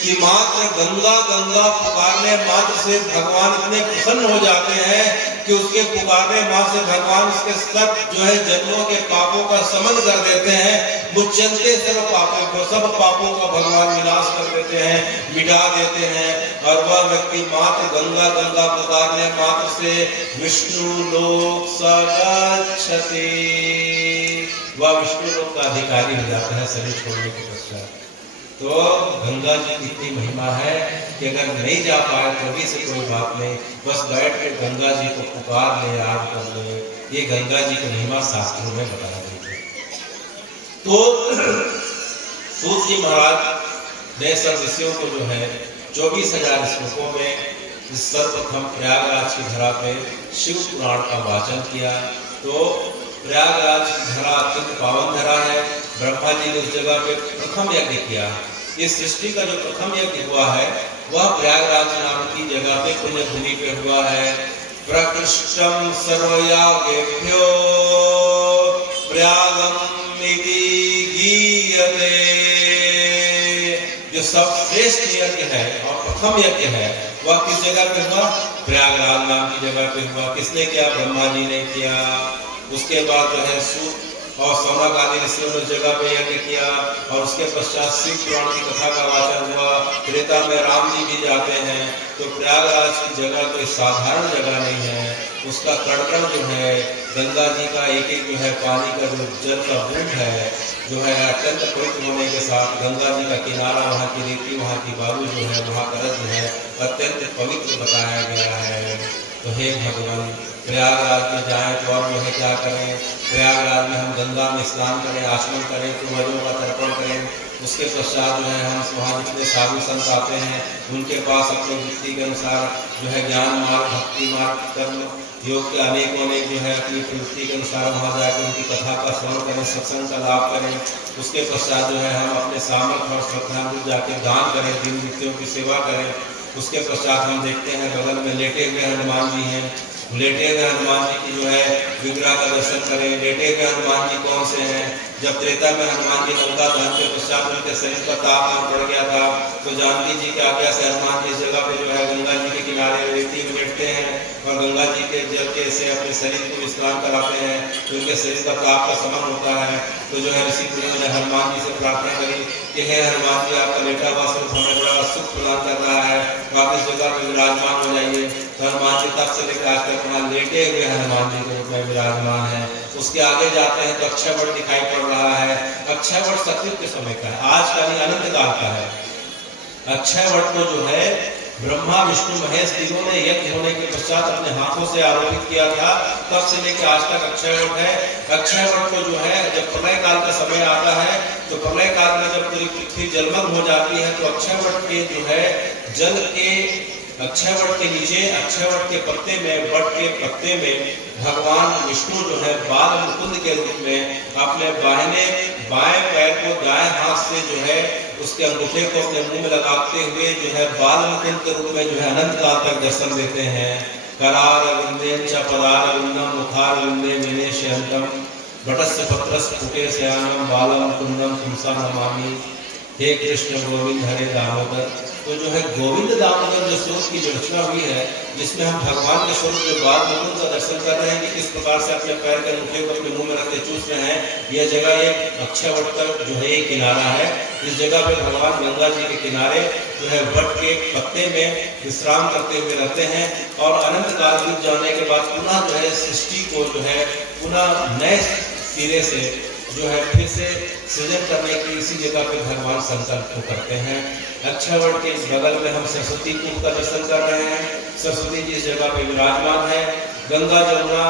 कि मात्र गंगा गंगा पुकारने मात्र से भगवान इतने प्रसन्न हो जाते हैं कि उसके पुकारने मात्र से भगवान उसके सब जो है जन्मों के पापों का समन कर देते हैं। मुच्यन्ते सर्व पापों को, सब पापों का भगवान विनाश कर देते हैं, मिटा देते हैं। और वह व्यक्ति मात्र गंगा गंगा पुकारने मात्र से विष्णु लोक सगच्छते, वह विष्णु लोक का अधिकारी हो जाता है शरीर छोड़ने के पश्चात। तो गंगा जी की इतनी महिमा है कि अगर नहीं जा पाए तो भी से कोई बात नहीं, बस बैठ के गंगा जी को पुकार ले, याद कर ले। ये गंगा जी की महिमा शास्त्रों में बताई गई है। तो सूत जी महाराज ने सब ऋषियों को जो है 24,000 श्लोकों में सर्वप्रथम प्रयागराज की धरा पे शिव पुराण का वाचन किया। तो प्रयागराज की धरा अत्यंत पावन धरा है। ब्रह्मा जी ने उस जगह पे प्रथम यज्ञ किया। इस सृष्टि का जो प्रथम यज्ञ हुआ है वह प्रयागराज नाम की जगह पे पुण्य भूमि पे हुआ है। प्रकृष्टम सर्वयागेभ्यो प्रयागम इति गीयते। जो सब श्रेष्ठ यज्ञ है और प्रथम यज्ञ है, वह किस जगह पे हुआ? प्रयागराज नाम की जगह पे हुआ। किसने किया? ब्रह्मा जी ने किया। उसके बाद जो है सूत और सौनक आदि ऋषियों ने उस जगह पे यज्ञ किया, और उसके पश्चात शिव पुराण की कथा का वाचन हुआ। त्रेता में राम जी भी जाते हैं। तो प्रयागराज की जगह कोई साधारण जगह नहीं है। उसका कण जो है गंगा जी का एक एक जो है पानी का जो जल का बूंद है, जो है अत्यंत पवित्र होने के साथ गंगा जी का किनारा, वहाँ की रेती, वहाँ की बालू जो है, वहाँ का रस जो है अत्यंत पवित्र बताया गया है। तो हे भगवान, प्रयागराज में जाएं तो और जो है क्या करें? प्रयागराज में हम गंगा में स्नान करें, आचमन करें, पूर्वजों का तर्पण करें। उसके पश्चात जो है हम वहाँ जितने साधु संत आते हैं उनके पास अपनी वृत्ति के अनुसार जो है ज्ञान मार्ग, भक्ति मार्ग, कर्म योग के अनेकों जो है अपनी प्रवृत्ति के अनुसार वहाँ जाकर उनकी कथा का श्रवण करें, सत्संग का लाभ करें। उसके पश्चात जो है हम अपने सामर्थ्य और श्रद्धांजलि जाकर दान करें, दीन व्यक्तियों की सेवा करें। उसके पश्चात हम देखते हैं बगल में लेटे हुए हनुमान जी हैं। लेटे हुए हनुमान जी की जो है विग्रह का दर्शन करें। लेटे हुए हनुमान जी कौन से हैं? जब त्रेता में हनुमान जी लंका दहन के पश्चात उनके शरीर का तापमान बढ़ गया था, तो जानकी जी के आज्ञा से हनुमान जी इस जगह पे जो है गंगा जी के किनारे रेती में लेटते हैं और गंगा जी के जल के से अपने शरीर को विश्राम कराते हैं। तो उनके शरीर का ताप का समन होता है। तो जो है ऋषि मुनियों ने हनुमान जी से प्रार्थना करी कि हे हनुमान जी, आपका लेटा हुआ स्वरूप हमें बड़ा सुख प्रदान कर रहा है, आप इस जगह पर विराजमान हो जाइए। तो हनुमान जी तब से लेकर आज तक वहाँ लेटे हुए हनुमान जी के रूप में विराजमान है। उसके आगे जाते हैं तो अक्षय वट दिखाई पड़ रहा है। अक्षय वट सतयुग के समय का है, आज का नहीं अनंत काल का है। अक्षय वट को जो है ब्रह्मा विष्णु महेश तीनों ने यज्ञ होने के पश्चात अपने हाथों से आरोपित किया था, तब से लेकर आज तक अक्षय वट है। अक्षय वट को जो है जब प्रलय काल का समय आता है, तो प्रलय काल में जब पूरी पृथ्वी जलमग्न हो जाती है, तो अक्षय वट के जो है जल के अक्षय वट के नीचे, अक्षय वट के पत्ते में, वट के पत्ते में भगवान विष्णु जो है बाल मुकुंद के रूप में अपने बाएं पैर को दाएं हाथ से जो है उसके अंगूठे को अपने मुंह में लगाते हुए जो है बाल मुकुंद के रूप में जो है अनंत काल तक दर्शन देते हैं। करार विंदेन च पदार विंदम मुखार विंदे विनेशयंतम बटस्य पत्रस्य फुटे श्यामम बालम कुंदम पुंसा नमामि। हे कृष्ण गोविंद हरे दामोदर। तो जो है गोविंद दामोदर जो स्वरूप की जो रचना हुई है, जिसमें हम भगवान के स्वरूप जो बाल मुकुंद का दर्शन कर रहे हैं कि किस प्रकार से अपने पैर के अंगूठे को अपने मुंह में रख के चूस रहे हैं, यह जगह एक अक्षय वट का जो है एक किनारा है। इस जगह पे भगवान गंगा जी के किनारे जो है वट के पत्ते में विश्राम करते हुए रहते हैं और अनंत काल बीत जाने के बाद पुनः जो है सृष्टि को जो है पुनः नए सिरे से जो है फिर से सृजन करने की इसी जगह पे भगवान संकल्प करते हैं। अक्षय वट के बगल में हम सरस्वती कूप का दर्शन कर रहे हैं। सरस्वती जी इस जगह पे विराजमान है। गंगा जमुना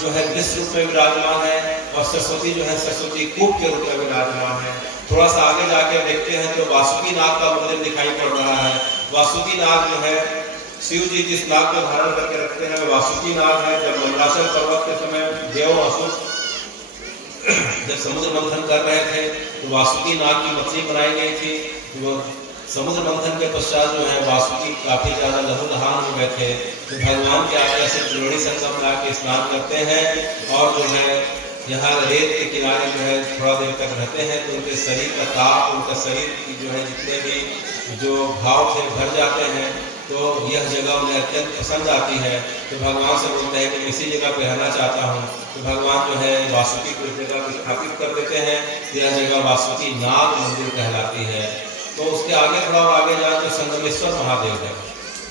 जो है विश्व रूप में विराजमान है और सरस्वती जो है सरस्वती कूप के रूप में विराजमान है। थोड़ा सा आगे जाके देखते हैं तो वासुकी नाग का मंदिर दिखाई पड़ रहा है। वासुकी नाग जो है शिव जी जिस नाग को धारण करके रखते हैं वासुकी नाग है। जब मंदराचल पर्वत के समय देव असुर जब समुद्र मंथन कर रहे थे तो वासुकी नाग की मछली बनाई गई थी। वो समुद्र मंथन के पश्चात जो है वासुकी काफी ज्यादा लहूलुहान हो गए थे, तो भगवान के आज्ञा से त्रिवेणी संगम में आके स्नान करते हैं और जो है यहाँ रेत के किनारे जो है थोड़ा देर तक रहते हैं तो उनके शरीर का ताप, उनका शरीर की जो है जितने भी जो भाव थे भर जाते हैं। तो यह जगह उन्हें अत्यंत पसंद आती है। तो भगवान से बोलते हैं कि मैं इसी जगह पे रहना चाहता हूँ। तो भगवान जो है वासुकी को इस जगह पर स्थापित कर देते हैं। यह जगह वासुकी नाग मंदिर कहलाती है। तो उसके आगे थोड़ा और आगे जाए तो संगमेश्वर महादेव है।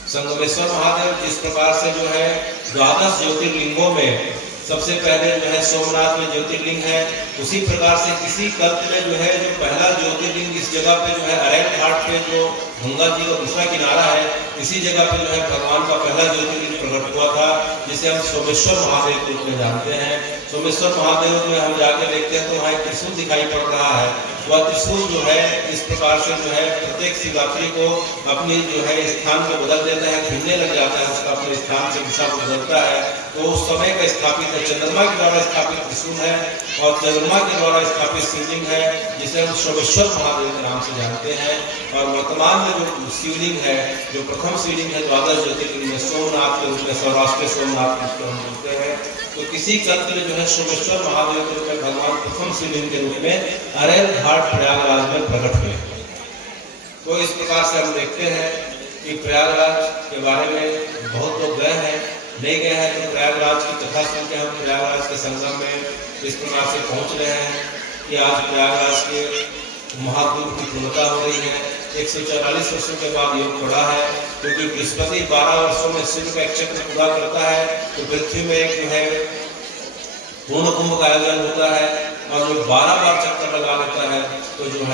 संगमेश्वर महादेव जिस प्रकार से जो है 12 ज्योतिर्लिंगों में सबसे पहले जो है सोमनाथ में ज्योतिर्लिंग है, उसी प्रकार से किसी कल्प में जो है जो पहला ज्योतिर्लिंग इस जगह पे जो है अरैल घाट पे जो गंगा जी का दूसरा किनारा है, इसी जगह पे जो है भगवान का पहला ज्योतिर्लिंग प्रकट हुआ था, जिसे हम सोमेश्वर महादेव के रूप में जानते हैं। सोमेश्वर महादेव में हम जाके देखते हैं तो वहाँ एक त्रिशूल दिखाई पड़ रहा है। वह त्रिशूल जो है इस प्रकार से जो है प्रत्येक शिवरात्रि को अपनी जो है स्थान को बदल देता है, घूमने लग जाता है, उसका अपने स्थान से दिशा बदलता है। तो उस समय का स्थापित है, चंद्रमा के द्वारा स्थापित त्रिशूल है और चंद्रमा के द्वारा स्थापित शिवलिंग है, जिसे हम सोमेश्वर महादेव के नाम से जानते हैं। और वर्तमान में जो शिवलिंग है, जो प्रथम शिवलिंग है 12 ज्योतिर्लिंग में सोमनाथ के रूप में, सौराष्ट्र सोमनाथ के रूप में हम बोलते हैं। तो किसी कल्प में जो है सोमेश्वर महादेव के रूप में भगवान प्रथम शिवलिंग के रूप में अरैल घाट प्रयागराज में प्रकट हुए। तो इस प्रकार से हम देखते हैं कि प्रयागराज के बारे में बहुत लोग गए हैं, नहीं गए हैं तो प्रयागराज की कथा सुन के हम प्रयागराज के संगम में इस प्रकार से पहुंच रहे हैं कि आज प्रयागराज के महाकुंभ की पूर्णता हो रही है। 144 वर्षों के बाद योग पड़ा है, क्योंकि बृहस्पति 12 वर्षों में सूर्य का एक चक्र पूरा करता है, तो पृथ्वी में एक जो है पूर्ण कुंभ का आयोजन होता है, और जो 12 बार चक्कर लगा लेता है तो जो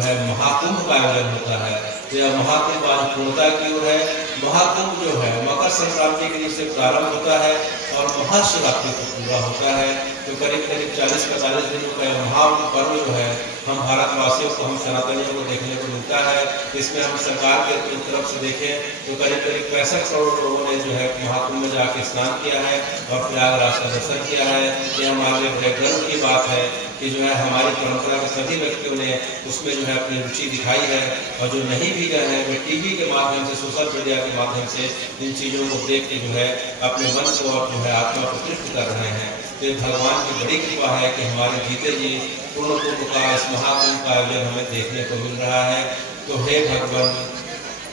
है महाकुंभ का आयोजन होता है। तो यह महाकुंभ आज पूर्णता की ओर है। महाकुंभ जो है मकर संक्रांति के दिन से प्रारंभ होता है और महाशिवरात्रि को पूरा होता है। तो करीब 40-45 दिनों का महापर्व जो है हम भारतवासियों को, हम सनातनियों को देखने को मिलता है। इसमें हम सरकार के तरफ से देखें तो करीब 65 करोड़ लोगों ने जो है महाकुंभ में जाके स्नान किया है और प्रयागराज का दर्शन किया है। ये हमारे लिए गर्व की बात है कि जो है हमारी परंपरा के सभी व्यक्तियों ने उसमें जो है अपनी रुचि दिखाई है, और जो नहीं भी गए हैं वे टीवी के माध्यम से, सोशल मीडिया के माध्यम से इन चीज़ों को देख के जो है अपने मन को और जो है आत्मा को तृप्त कर रहे हैं। तो भगवान की बड़ी कृपा है कि हमारे जीते जी पूर्ण कुंभ का, इस महाकुंभ का आयोजन हमें देखने को मिल रहा है। तो हे भगवान,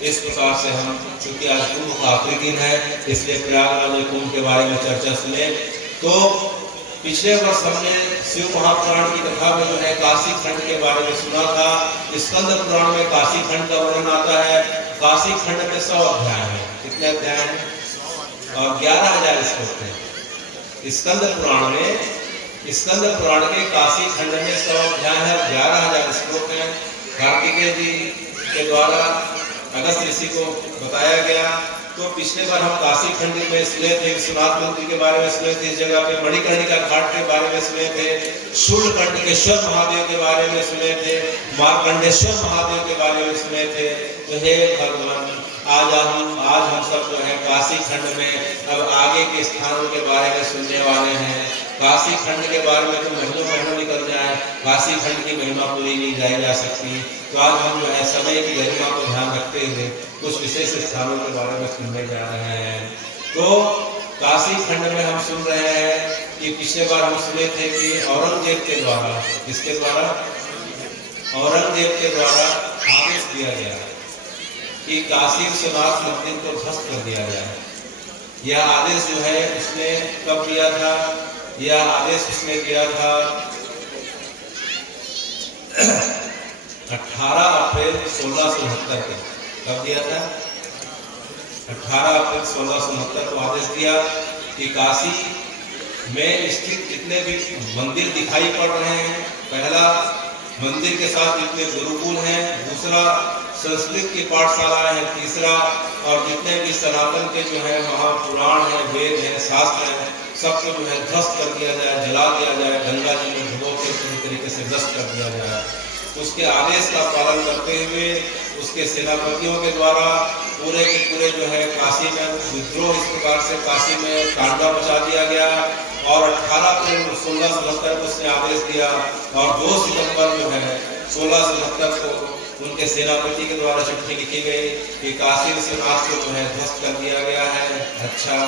इस प्रकार से हम, चूंकि आज कुंभ का आखिरी दिन है, इसलिए प्रयागराज कुंभ के बारे में चर्चा सुने। तो पिछले वर्ष हमने शिव महापुराण की कथा में जो है काशी खंड के बारे में सुना था। स्कंद पुराण में काशी खंड का वर्णन आता है। काशी खंड में 100 अध्याय है। कितने अध्याय हैं? और 11,000 श्लोक हैं। स्कंद पुराण के काशी खंड में 100 अध्याय है, 11,000 श्लोक हैं। कार्तिकेय जी के द्वारा अगस्त ऋषि को बताया गया। तो पिछले बार हम काशी खंड में सुने थे, विश्वनाथ मंदिर के बारे में सुने थे, इस जगह पे मणिकर्णिका घाट के बारे में सुने थे, शूलकर्णिकेश्वर महादेव के बारे में सुने थे, मार्कंडेश्वर महादेव के बारे में सुने थे। तो हे भगवान, आज हम सब जो है काशी खंड में अब आगे के स्थानों के बारे में सुनने वाले हैं। काशी खंड के बारे में तो महीनों निकल जाए, काशी खंड की महिमा पूरी नहीं जाई जा सकती। तो आज हम जो है समय की गरिमा को ध्यान रखते हुए कुछ विशेष स्थानों के बारे में सुनने जा रहे हैं। तो काशी खंड में हम सुन रहे हैं कि पिछले बार हम सुने थे कि औरंगजेब के द्वारा, किसके द्वारा? औरंगजेब के द्वारा आदेश दिया गया कि काशी विश्वनाथ मंदिर को ध्वस्त कर दिया जाए। यह आदेश जो है उसने कब दिया था? यह आदेश उसने किया था 18 अप्रैल 1669 को। कब दिया था? 18 अप्रैल 1669 को आदेश दिया कि काशी में स्थित जितने भी मंदिर दिखाई पड़ रहे हैं, पहला मंदिर के साथ जितने गुरुकुल हैं, दूसरा संस्कृत की पाठशालाएं हैं, तीसरा और जितने भी सनातन के जो है महापुराण है, वेद है, शास्त्र है, सबको जो है ध्वस्त कर दिया जाए, जला दिया जाए, गंगा जी में डुबो के पूरी तरीके से ध्वस्त कर दिया जाए। उसके आदेश का पालन करते हुए उसके सेनापतियों के द्वारा पूरे के पूरे जो है काशी में विद्रोह, इस प्रकार से काशी में तांडव मचा दिया गया। और 18 अप्रैल 1669 को उसने आदेश दिया और 2 सितंबर जो है 1669 को उनके सेनापति के द्वारा चिट्ठी लिखी गई कि काशी विश्वनाथ को जो है ध्वस्त कर दिया गया है। अच्छा,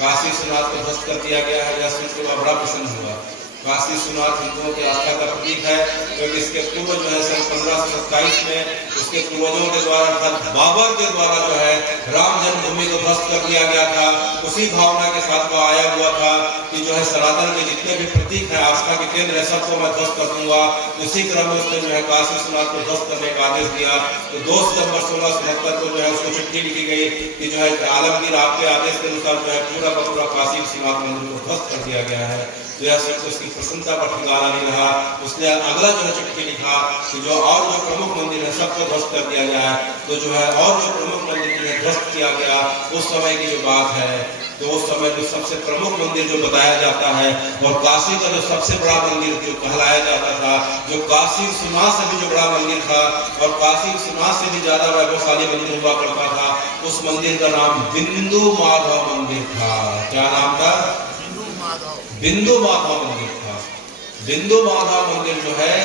काशी विश्वनाथ को ध्वस्त कर दिया गया है, यह सुनकर मैं बड़ा प्रसन्न हुआ। काशी विश्वनाथ हिंदुओं की आस्था का प्रतीक है, क्योंकि इसके पूर्व जो है सन 1527 में उसके पूर्वजों के द्वारा अर्थात बाबर के द्वारा जो है राम जन्मभूमि को ध्वस्त कर दिया गया था। उसी भावना के साथ वह आया हुआ था कि जो है सनातन के जितने भी प्रतीक है, आस्था के केंद्र है, सबको मैं ध्वस्त कर दूंगा। उसी क्रम में उसने जो है काशी विश्वनाथ को ध्वस्त करने का आदेश दिया। तो 2 सितंबर 1669 को जो है उसको चिट्ठी लिखी गई कि जो है आलमगीर आपके आदेश के अनुसार जो है पूरा का पूरा काशी विश्वनाथ मंदिर को ध्वस्त कर दिया गया है। तो यह सिर्फ उसकी प्रसन्नता का ठिकाना नहीं रहा, उसने अगला जो है चिट्ठी लिखा कि जो और जो प्रमुख मंदिर है सबको ध्वस्त कर दिया जाए। तो जो है और जो प्रमुख मंदिर जो है ध्वस्त किया गया, उस समय की जो बात है, तो उस समय जो सबसे प्रमुख मंदिर जो बताया जाता है और काशी का जो सबसे बड़ा मंदिर जो कहलाया जाता था, जो काशी विश्वनाथ से भी जो बड़ा मंदिर था और काशी विश्वनाथ से भी ज्यादा वैभवशाली मंदिर हुआ करता था, उस मंदिर का नाम बिंदु माधव मंदिर था। क्या नाम था? बिंदु माधव मंदिर था। बिंदु माधव मंदिर जो है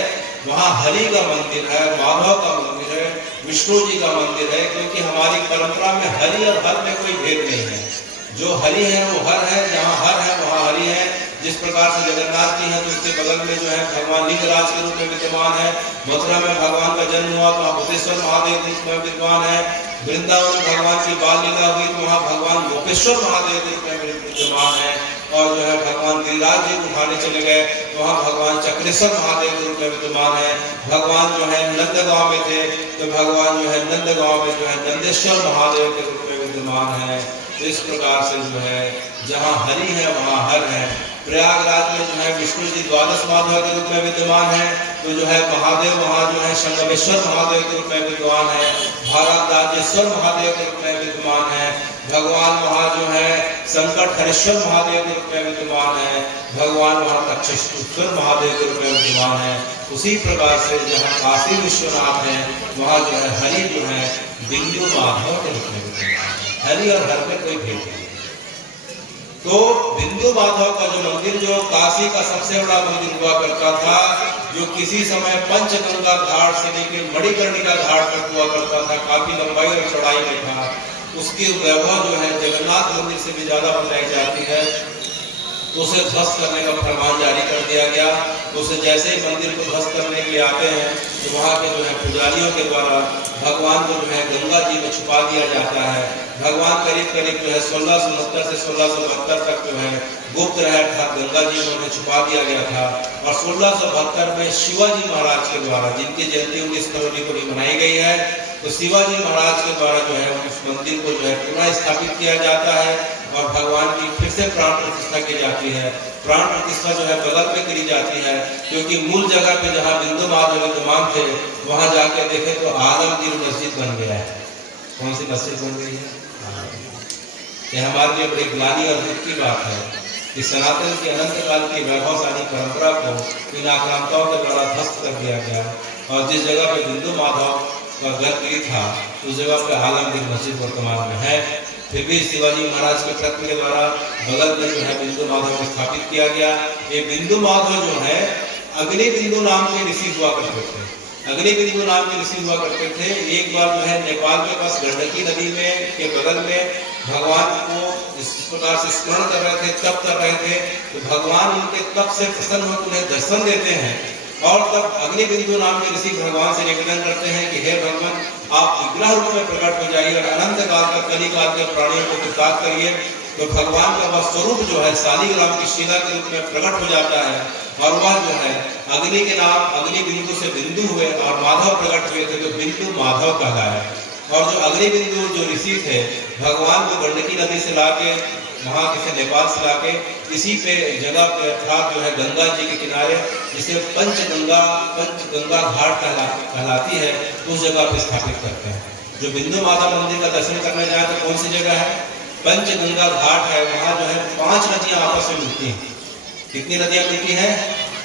वहाँ हरि का मंदिर है, माधव का मंदिर है, विष्णु जी का मंदिर है, क्योंकि हमारी परंपरा में हरि और हर में कोई भेद नहीं है। जो हरि है वो हर है, जहाँ हर है वहाँ हरि है, जिस प्रकार से जगन्नाथ जी हैं तो उसके बगल में जो है भगवान लिंगराज के रूप में विद्यमान है। मथुरा में भगवान का जन्म हुआ तो वहाँ भूतेश्वर महादेव के रूप में विद्यमान है। वृंदावन में भगवान की बाल लीला हुई तो वहाँ भगवान गोपेश्वर महादेव के रूप में विद्यमान है। और जो है भगवान गिरिराज जी को उठाने चले गए तो वहाँ भगवान चक्रेश्वर महादेव के रूप में विद्यमान है। भगवान जो है नंदगांव में थे तो भगवान जो है नंदगांव में जो है नंदेश्वर महादेव के रूप में विद्यमान है। तो इस प्रकार से जो है जहाँ हरि है वहाँ हर है। प्रयागराज में जो है विष्णु जी द्वादश माधव के रूप में विद्यमान है तो जो है महादेव वहाँ जो है संगमेश्वर महादेव के रूप में विद्यमान है। भारतराजेश्वर महादेव के रूप में विद्यमान है। भगवान वहाँ जो है संकट हरेश्वर महादेव के रूप में विद्यमान है। भगवान वहाँ तक्षेश्वर महादेव के रूप में विद्यमान है। उसी प्रकार से जहाँ काशी विश्वनाथ है वहाँ जो है हरि जो है बिंदु माधव के रूप में विद्यमान है। हरि और हर में कोई भेद नहीं। तो बिंदु माधव का जो मंदिर जो काशी का सबसे बड़ा मंदिर हुआ करता था, जो किसी समय पंचगंगा घाट से लेकर मणिकर्णिका घाट तक हुआ करता था, काफी लंबाई और चौड़ाई में था, उसकी वैभव जो है जगन्नाथ मंदिर से भी ज्यादा बताई जाती है। तो उसे ध्वस्त करने का फरमान जारी कर दिया गया। तो उसे जैसे ही मंदिर को ध्वस्त करने के लिए आते हैं तो वहाँ के जो है पुजारियों के द्वारा भगवान को जो है गंगा जी में छुपा दिया जाता है। भगवान करीब करीब जो है 1669 से 1672 तक जो है गुप्त रहा था, गंगा जी में उन्हें छुपा दिया गया था। और 1672 में शिवाजी महाराज के द्वारा, जिनकी जयंती 19 फरवरी को भी मनाई गई है, तो शिवाजी महाराज के द्वारा जो है उस मंदिर को जो है पुनः स्थापित किया जाता है और भगवान की फिर से प्राण प्रतिष्ठा की जाती है। प्राण प्रतिष्ठा जो है बगल पे करी जाती है, क्योंकि मूल जगह पे जहाँ बिंदु माधव विद्यमान थे वहां जाके देखे तो आलमगीर मस्जिद बन गया है। कौन सी मस्जिद बन गई है? यह हमारे लिए बड़ी ग्लानि और दुख की बात है कि सनातन की अनंत काल की वैभवशाली परंपरा को इन आक्रांताओं के द्वारा ध्वस्त कर दिया गया। और जिस जगह पे बिंदु माधव का गर्भगृह था उस जगह पे आलमगीर मस्जिद वर्तमान में है। फिर भी शिवाजी महाराज के प्रयत्न के द्वारा बगल में जो है बिंदु माधव को स्थापित किया गया। ये बिंदु माधव जो है अग्नि बिंदु नाम के ऋषि हुआ करते थे। अग्नि बिंदु नाम के ऋषि हुआ करते थे। एक बार जो है नेपाल के पास गंडकी नदी में के बगल में भगवान को इस प्रकार से स्मरण कर रहे थे, तप कर रहे थे, तो भगवान उनके तप से प्रसन्न होकर उन्हें दर्शन देते हैं। और तब अग्नि बिंदु नाम के ऋषि भगवान से निवेदन करते हैं कि हे भगवान, आप विग्रह रूप में प्रकट हो जाइए और अनंत काल तक कली काल के प्राणियों को कृतार्थ करिए। तो भगवान का वह स्वरूप जो है शालिग्राम की शिला के रूप में प्रकट हो जाता है और वह जो है अग्नि के नाम अग्नि बिंदु से बिंदु हुए और माधव प्रकट हुए थे, तो बिंदु माधव कहलाया। और जो अग्नि बिंदु जो ऋषि थे भगवान को गंडकी नदी से लाके वहाँ किसी नेपाल से लाके इसी पे जगह पे अर्थात जो है गंगा जी के किनारे, जिसे पंचगंगा घाट कहलाती है, उस जगह पे स्थापित करते हैं। जो बिंदु माता मंदिर का दर्शन करने जाए तो कौन सी जगह है? पंचगंगा घाट है। वहाँ जो है 5 नदियां आपस में मिलती हैं। कितनी नदियां मिलती हैं?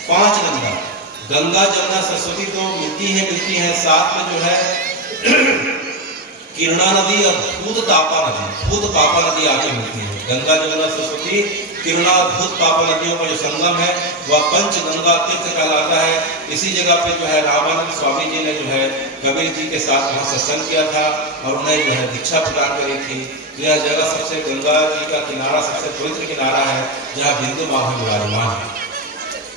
5 नदियां। गंगा जमुना सरस्वती तो मिलती है। साथ में जो है किरणा नदी और भूत पापा नदी आके मिलती है। गंगा जमुना सरस्वती किरणा और भूत पापा नदियों का जो संगम है वह पंचगंगा तीर्थ कहलाता है। इसी जगह पे जो है रामानंद स्वामी जी ने जो है कबीर जी के साथ वहाँ सत्संग किया था और उन्हें जो है दीक्षा प्रदान करी थी। यह जगह सबसे गंगा जी का किनारा सबसे पवित्र किनारा है जहाँ बिंदु माधव विराजमान है।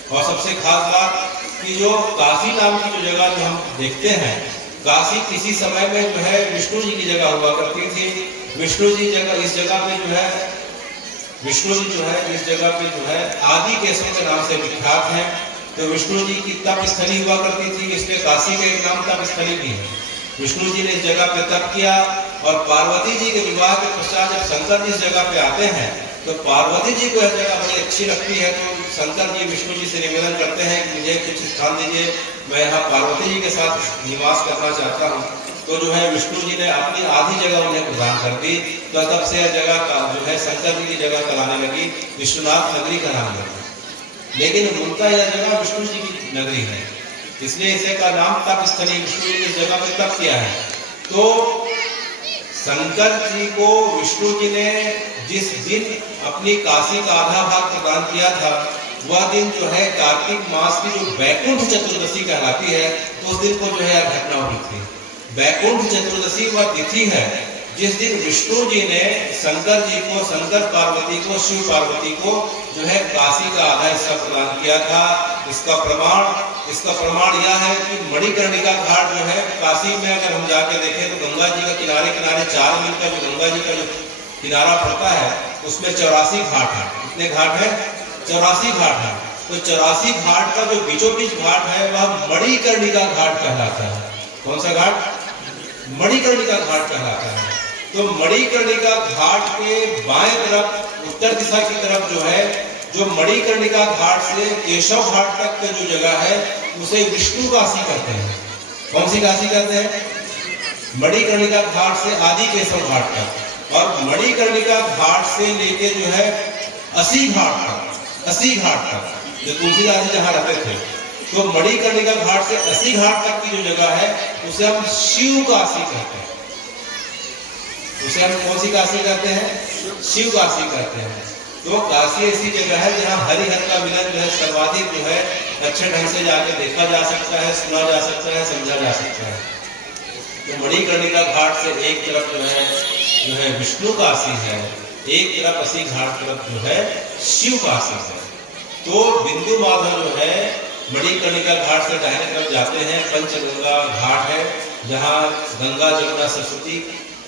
और सबसे खास बात कि जो काशी नाम की जो जगह जो हम देखते हैं, काशी किसी समय में जो है विष्णु जी की जगह हुआ करती थी। विष्णु जी इस जगह पे जो है आदि केशव के नाम से विख्यात है। तो विष्णु जी की तप स्थली हुआ करती थी, इसलिए काशी का एक नाम तप स्थली भी है। विष्णु जी ने इस जगह पे तप किया और पार्वती जी के विवाह के पश्चात जब शंकर जी इस जगह पे आते हैं तो पार्वती जी को यह जगह बड़ी अच्छी लगती है। तो शंकर जी विष्णु जी से निवेदन करते हैं कि मुझे कुछ स्थान दीजिए, मैं यहाँ पार्वती जी के साथ निवास करना चाहता हूँ। तो जो है विष्णु जी ने अपनी आधी जगह उन्हें प्रदान कर दी। तो तब से यह जगह का जो है शंकर जी की जगह कहलाने लगी, विश्वनाथ नगरी कहलाने लगी। लेकिन मूलतः यह जगह विष्णु जी की नगरी है, इसलिए इसे का नाम तप स्थली, विष्णु जी ने इस जगह पे तप किया है। तो शंकर जी को विष्णु जी ने जिस दिन अपनी काशी का आधा भाग प्रदान किया था वह दिन जो है कार्तिक मास की जो बैकुंठ चतुर्दशी कहलाती है, तो उस दिन को जो है घटना हुई थी। बैकुंठ चतुर्दशी वह तिथि है जिस दिन विष्णु जी ने शंकर जी को, शंकर पार्वती को, शिव पार्वती को जो है काशी का आधा हिस्सा प्रदान किया था। इसका प्रमाण यह है कि मणिकर्णिका घाट जो है काशी में अगर हम जाके देखें तो गंगा जी का किनारे किनारे 4 मील का जो गंगा जी का जो किनारा पड़ता है उसमें 84 घाट है। कितने घाट है? 84 घाट है। तो 84 घाट का जो बीचों बीच घाट है वह मणिकर्णिका घाट कहलाता है। कौन सा घाट? मणिकर्णिका घाट कहलाता है। तो मणिकर्णिका घाट के बाएं तरफ उत्तर दिशा की तरफ जो है, जो मणिकर्णिका घाट से केशव घाट तक का जो जगह है उसे विष्णु काशी कहते हैं। कौन सी काशी कहते हैं? मणिकर्णिका घाट से आदि केशव घाट तक, और मणिकर्णिका घाट से लेके जो है 80 घाट तक जो तुलसीदास जी जहाँ रहते थे, तो मणिकर्णिका घाट से 80 घाट तक की जो जगह है उसे हम शिव काशी कहते हैं। उसे हम कौन सी काशी कहते हैं? शिव काशी कहते हैं। तो काशी ऐसी जगह है जहाँ हरिहर का मिलन जो है सर्वाधिक जो है अच्छे ढंग से जाके देखा जा सकता है, सुना जा सकता है, समझा जा सकता है। तो मणिकर्णिका घाट से एक तरफ जो है विष्णु काशी है, एक तरफ 80 घाट तरफ जो है शिव काशी है। तो बिंदु माधव जो है मणिकर्णिका घाट से दाहिने तरफ जाते हैं, पंचगंगा घाट है जहाँ गंगा, जमुना, सरस्वती,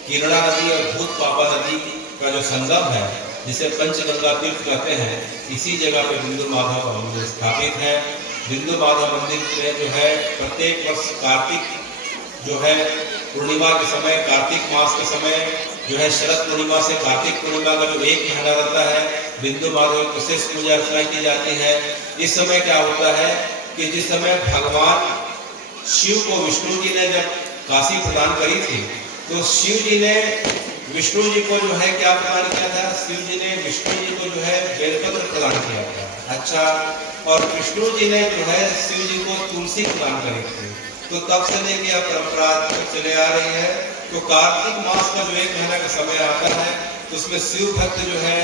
किरणा नदी और भूत पापा नदी का जो संगम है जिसे पंचगंगा तीर्थ कहते हैं, इसी जगह पे बिंदु माधव का मंदिर स्थापित है। बिंदु माधव मंदिर में जो है प्रत्येक वर्ष कार्तिक जो है पूर्णिमा के समय, कार्तिक मास के समय जो है शरद पूर्णिमा से कार्तिक पूर्णिमा का जो एक महीना रहता है, बिंदु माधव की विशेष पूजा अर्चना की जाती है। इस समय क्या होता है कि जिस समय भगवान शिव को विष्णु जी ने जब काशी प्रदान करी थी, तो शिव जी ने विष्णु जी को जो है क्या प्रदान किया था? शिव जी ने विष्णु जी को जो है बेलपत्र प्रदान किया था। अच्छा, और विष्णु जी ने जो है शिव जी को तुलसी प्रदान करी थी। तो तब से लेके यह परंपरा चले आ रही है। तो कार्तिक मास का जो एक महीना का समय आता है तो उसमें शिव भक्त जो है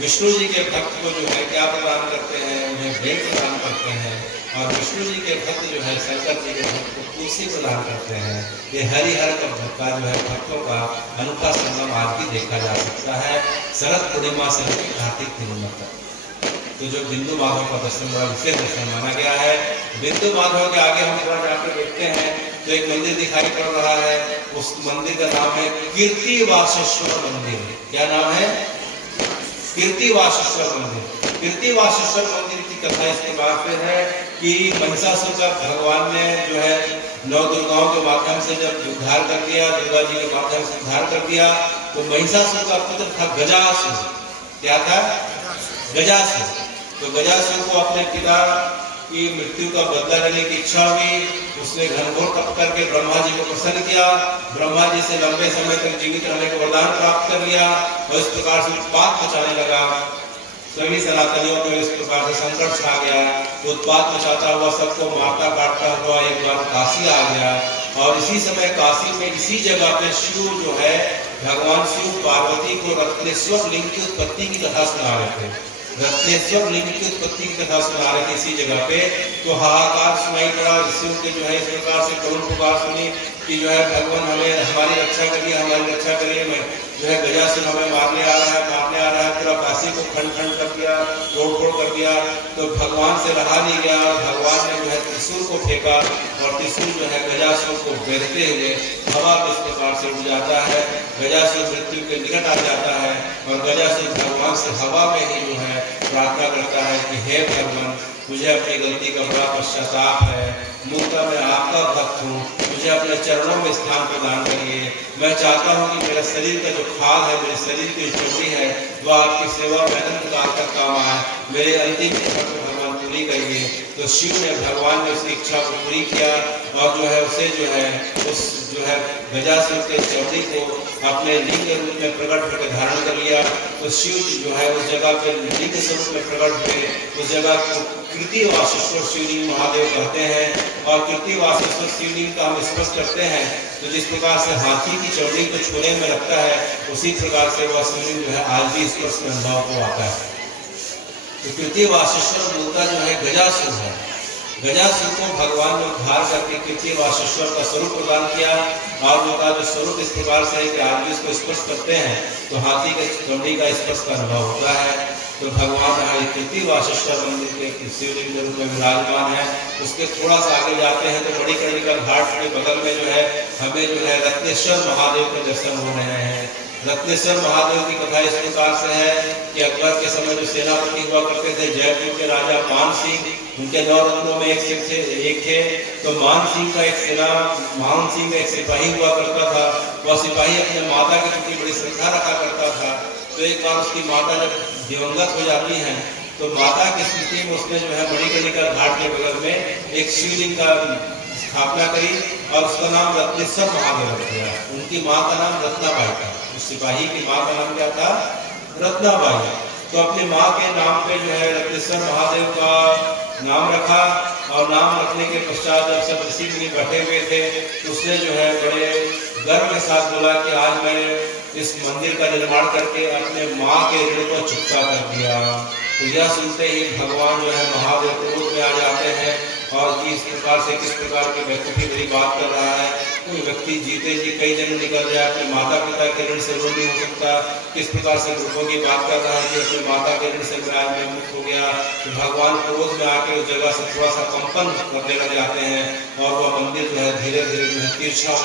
विष्णु जी के भक्त को जो है क्या प्रदान करते हैं? उन्हें बेल प्रदान करते हैं। और विष्णु जी के भक्त जो है शंकर जी के भक्त को तुलसी प्रदान करते हैं। ये हरिहर का जो है भक्तों का अनूठा संगम आज भी देखा जा सकता है शरद पूर्णिमा से लेकर कार्तिक पूर्णिमा तक। तो जो बिंदु माधव का दर्शन बड़ा विशेष दर्शन माना गया है। बिंदु माधव के आगे हम थोड़ा जाकर देखते हैं तो एक मंदिर दिखाई पड़ रहा है। उस मंदिर का नाम है कीर्तिवासेश्वर मंदिर। क्या नाम है? कीर्तिवासेश्वर मंदिर। कीर्तिवासेश्वर मंदिर की कथा इस प्रकार से है कि महिषासुर का भगवान ने जो है 9 दुर्गाओं के माध्यम से जब उद्धार कर दिया, दुर्गा जी के माध्यम से उद्धार कर दिया, तो महिषासुर का पुत्र था गजासुर। क्या था? गजासुर। तो गजासुर को अपने पिता की मृत्यु का बदला लेने की इच्छा हुई। उसने घनघोर तप करके ब्रह्मा जी को प्रसन्न किया। ब्रह्मा जी से लंबे समय तक जीवित रहने का वरदान प्राप्त कर लिया और इस प्रकार से उत्पात मचाने लगा। सभी सनातनियों को इस प्रकार से संकट छा गया। उत्पात मचाता हुआ सबको मारता काटता हुआ एक बार काशी आ गया। और इसी समय काशी में इसी जगह पे शिव जो है भगवान शिव पार्वती को रत्नेश्वर लिंग की उत्पत्ति की कथा सुना रहे थे। रत्नेश्वर लिंग की उत्पत्ति की कथा सुना रहे थे इसी जगह पे। तो हाहाकार सुनाई पड़ा। शिव के जो है इस प्रकार से करुण पुकार सुनी कि जो है भगवान हमें हमारी रक्षा करिए, हमारी रक्षा करिए। मैं जो है गजासुर हमें मारने आ रहा है, पूरा काशी को खंड खंड कर दिया, तोड़ फोड़ कर दिया। तो भगवान से रहा नहीं गया। भगवान ने जो है त्रिशूल को फेंका और त्रिशूल जो है गजासुर को बेधते हुए हवा में इस प्रकार से उड़ जाता है। गजासुर मृत्यु के निकट आ जाता है और गजासुर भगवान से हवा में ही जो है प्रार्थना करता है कि हे भगवान, मुझे अपनी गलती का बड़ा पश्चाताप है। मूलतः मैं आपका भक्त हूँ, मुझे अपने चरणों में स्थान प्रदान करिए। मैं चाहता हूँ कि मेरा शरीर का जो खाल है, मेरे शरीर की चमड़ी है, वो आपकी सेवा में अनंत काल तक काम आए। मेरे अंतिम इच्छा को भगवान पूरी करिए। तो शिव ने भगवान ने उसकी इच्छा को पूरी किया और जो है उसे जो है उस जो है गजासुर के चमड़ी को अपने लिंग रूप में प्रकट करके धारण कर लिया। तो शिव जो है उस जगह पे लिंग स्वरूप में प्रकट हुए। उस जगह को कीर्तिवासेश्वर शिवलिंग महादेव कहते हैं। और कीर्तिवासेश्वर शिवलिंग का हम स्पर्श करते हैं तो जिस प्रकार से हाथी की चमड़ी को छूने में लगता है, उसी प्रकार से वह शिवलिंग जो है आज भी स्पर्श में अनुभव को आता है। तो कीर्तिवासेश्वर मूलतः जो है गजासुर है। गजासुर को भगवान ने उद्धार करके कीर्ति वासेश्वर का स्वरूप प्रदान किया। और उनका जो स्वरूप इस प्रकार से है कि आदमी इसको स्पर्श करते हैं तो हाथी के चमड़ी का स्पर्श का अनुभव होता है। तो भगवान यहाँ कीर्ति वासेश्वर मंदिर के शिवलिंग के रूप में विराजमान है। उसके थोड़ा सा आगे जाते हैं तो मणिकर्णिका घाट के बगल में जो है हमें जो है रत्नेश्वर महादेव के दर्शन हो रहे हैं। रत्नेश्वर महादेव की कथा इस प्रकार से है कि अकबर के समय जो सेनापति हुआ करते थे जयपुर के राजा मान सिंह, उनके 9 रत्नों में एक थे। तो मान सिंह का एक सिपाही हुआ करता था। वह सिपाही अपने माता के प्रति बड़ी श्रद्धा रखा करता था। तो एक बार उसकी माता जब दिवंगत हो जाती हैं तो माता की स्मृति में उसने जो है मणिकर्णिका घाट के बगल में एक शिवलिंग का स्थापना करी और उसका नाम रत्नेश्वर महादेव रख दिया। उनकी माँ का नाम रत्नाबाई था। उस सिपाही की माँ का नाम क्या था? रत्नाबाई। तो अपनी माँ के नाम पे जो है रत्नेश्वर महादेव का नाम रखा। और नाम रखने के पश्चात जब सब ऋषि मुनि बैठे हुए थे तो उसने जो है बड़े गर्व के साथ बोला कि आज मैंने इस मंदिर का निर्माण करके अपने माँ के ऋण को चुकता कर दिया। तो यह सुनते ही भगवान जो है महादेव क्रोध में आ जाते हैं और कि इस प्रकार से किस प्रकार के व्यक्ति मेरी बात कर रहा है। कोई व्यक्ति जीते जी कई जन्म निकल जाए अपने माता पिता के ऋण से ऋण नहीं हो सकता। किस प्रकार से ग्रुपों की बात कर रहा है कि अपने माता के ऋण से आज में मुक्त हो गया। तो भगवान क्रोध में आके उस जगह से थोड़ा सा कंपन करने लग जाते हैं और वह मंदिर जो है धीरे धीरे जो है तिरछा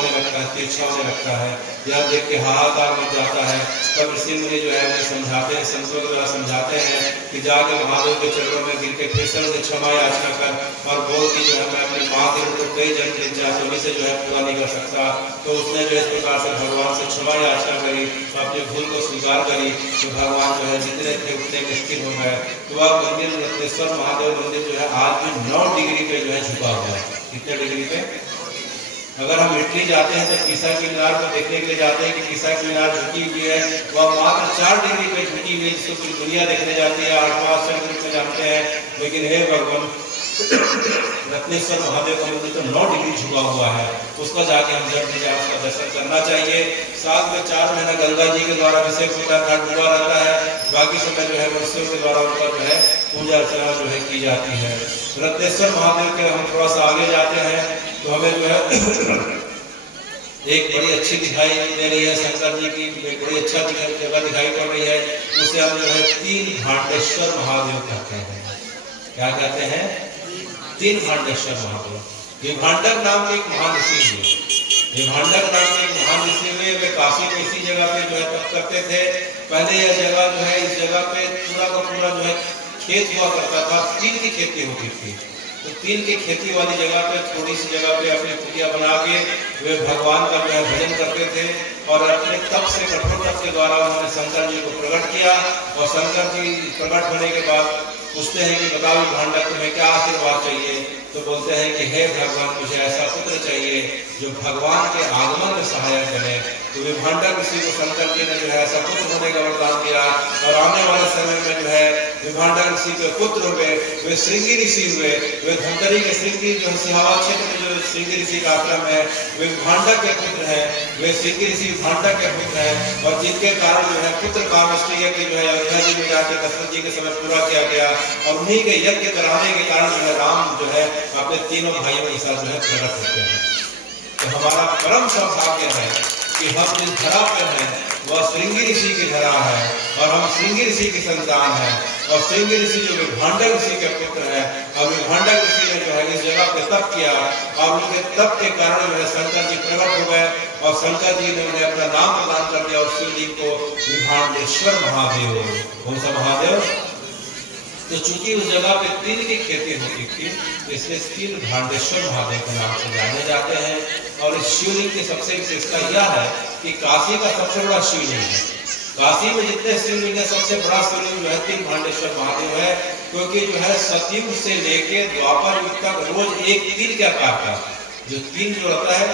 होने लगता है। यह देख के हाहाकार मच जाता है। तब ऋषि मुनि जो है उन्हें समझाते हैं, संतों के द्वारा समझाते हैं कि जाके महादेव के चरणों में गिर के फिर से उन्हें क्षमा याचना कर और बोल कि जो है मैं अपनी माँ के ऋण को कई जन्म ले जाए तो उन्हीं से जो है पूरा नहीं कर सकता। तो उसने जो इस प्रकार से भगवान से क्षमा याचना करी, अपनी भूल को स्वीकार करी। तो भगवान जो है जितने थे उतने स्थिर हो गए। तो वह मंदिर रत्नेश्वर महादेव मंदिर जो है आज भी 9 डिग्री पे जो है झुका हुआ है। कितने डिग्री पे? अगर हम इटली जाते हैं तो पीसा की मीनार को देखने के लिए जाते हैं कि पीसा की मीनार झुकी हुई है, वह मात्र 4 डिग्री पे झुकी हुई है, जिसको पूरी दुनिया देखने जाती है। 8वां आश्चर्य के रूप में जानते हैं। लेकिन हे भगवान रत्नेश्वर महादेव का मंदिर तो 9 डिग्री झुका हुआ है। उसका जाके हम जब भी जाए उसका दर्शन करना चाहिए। साथ में 4 महीना गंगा जी के द्वारा अभिषेक होता है, डूबा रहता है। बाकी समय जो है मनुष्यों के द्वारा उनका जो है पूजा अर्चना जो है की जाती है। रत्नेश्वर महादेव के हम थोड़ा सा आगे जाते हैं तो हमें जो है एक बड़ी अच्छी दिखाई दे रही है शंकर जी की, एक बड़ी अच्छा जगह दिखाई पड़ रही है। उसे हम जो है 3 भांडेश्वर महादेव कहते हैं। क्या कहते हैं? 3 भांडेश्वर महादेव। विभांडक नाम के एक महान ऋषि हुए। विभांडक नाम के एक महान ऋषि हुए। वे काशी में इसी जगह पे जो है तप करते थे। पहले यह जगह जो है इस जगह पे पूरा का पूरा जो है खेत हुआ करता था। 3 की खेती होती थी। तो 3 की खेती वाली जगह पे थोड़ी सी जगह पे अपनी कुटिया बना के वे भगवान का जो है भजन करते थे। और अपने तप से कठोर तप के द्वारा उन्होंने शंकर जी को प्रकट किया। और शंकर जी प्रकट होने के बाद पूछते हैं कि बताओ भांडक तुम्हें क्या आशीर्वाद चाहिए? तो बोलते हैं कि हे भगवान मुझे ऐसा पुत्र चाहिए जो भगवान के आगमन में सहायक बने। तो विभांडक ऋषि को शंकर जी ने जो है ऐसा पुत्र होने का वरदान दिया। और आने वाले समय में जो है विभांडक ऋषि के पुत्र हुए, वे श्रृंगी ऋषि हुए। वे धमतरी के श्रृंगी जो सिहावा क्षेत्र में जो श्रृंगी ऋषि का आश्रम है वे विभांडक के पुत्र हैं। वे श्रृंगी ऋषि विभांडक के पुत्र हैं। और जिनके कारण जो है पुत्र कामष्टि यज्ञ जो है अयोध्या जी में जाकर दशरथ जी के समय पूरा किया गया। और उन्हीं के यज्ञ कराने के कारण जो है राम जो है अपने तीनों भाइयों के साथ जो है प्रकट होते हैं। तो हमारा परम सौभाग्य है कि हम जिस धरा पर हैं वह श्रृंगी ऋषि की धरा है और हम श्रृंगी ऋषि की संतान हैं। और श्रृंगी ऋषि जो विभांडक ऋषि के पुत्र है और विभांडक ऋषि ने जो है इस जगह पे तप किया और उनके तप के कारण जो है शंकर जी प्रकट हो गए। और शंकर जी ने उन्हें अपना नाम प्रदान कर दिया और शिव जी को विभांडेश्वर महादेव। कौन सा महादेव? तो चूंकि उस जगह पे 3 की खेती होती थी तो इसलिए 3 भांडेश्वर महादेव के नाम से जाने जाते हैं। और इस शिवलिंग की सबसे विशेषता यह है कि काशी का सबसे बड़ा शिवलिंग है। काशी में जितने शिवलिंग है सबसे बड़ा शिवलिंग जो है 3 भांडेश्वर महादेव है। क्योंकि जो है सतयुग से लेके द्वापर युग तक रोज एक 3 के आकार का जो 3 जो रहता है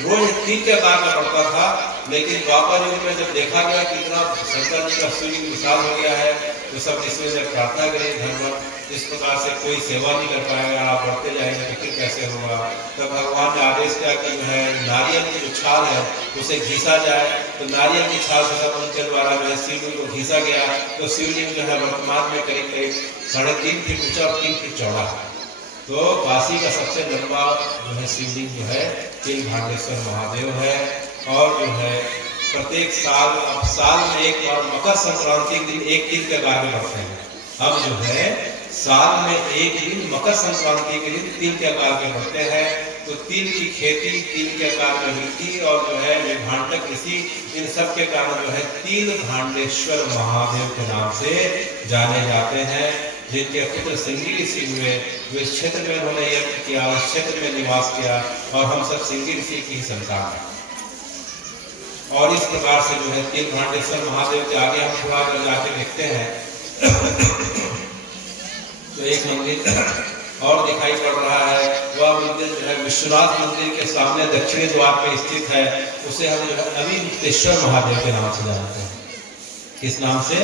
रोज 3 के आकार का पड़ता था। लेकिन द्वापर युग में जब देखा गया कि इतना शंकर जी का शिवलिंग विशाल हो गया है तो सब इसमें से प्रार्थना करें धर्म इस प्रकार से कोई सेवा नहीं कर पाएगा, आप बढ़ते जाएंगे तो फिर कैसे होगा। तब भगवान ने आदेश किया कि जो है नारियल की जो छाल है उसे घिसा जाए। तो नारियल की छाल से सब उनके द्वारा जो है शिवलिंग को घिसा गया। तो शिवलिंग जो है वर्तमान में करीब 3.5 फीट ऊंचा और 3 फीट चौड़ा है। तो काशी का सबसे लंबा जो है शिवलिंग जो है तिलभांडेश्वर महादेव है। और जो है प्रत्येक साल में एक बार मकर संक्रांति के दिन एक तिल के आकार में बढ़ते हैं। अब जो है साल में एक दिन मकर संक्रांति के दिन तिल के आकार में बढ़ते हैं। तो तिल की खेती तिल के आकार में हुई और जो है भांडक ऋषि इन सब के कारण जो है तिलभांडेश्वर महादेव के नाम से जाने जाते हैं। जिनके पुत्र सिंगी ऋषि हुए, वे इस क्षेत्र में उन्होंने यज्ञ किया, उस क्षेत्र में निवास किया और हम सब सिंगी ऋषि की संतान हैं। और इस प्रकार से जो है तिलभांडेश्वर महादेव के आगे हम थोड़ा अगर जाके देखते हैं तो एक मंदिर और दिखाई पड़ रहा है। वह मंदिर जो है विश्वनाथ मंदिर के सामने दक्षिणी द्वार पे स्थित है। उसे हम जो है अभिमुक्तेश्वर महादेव के नाम से जानते हैं। किस नाम से?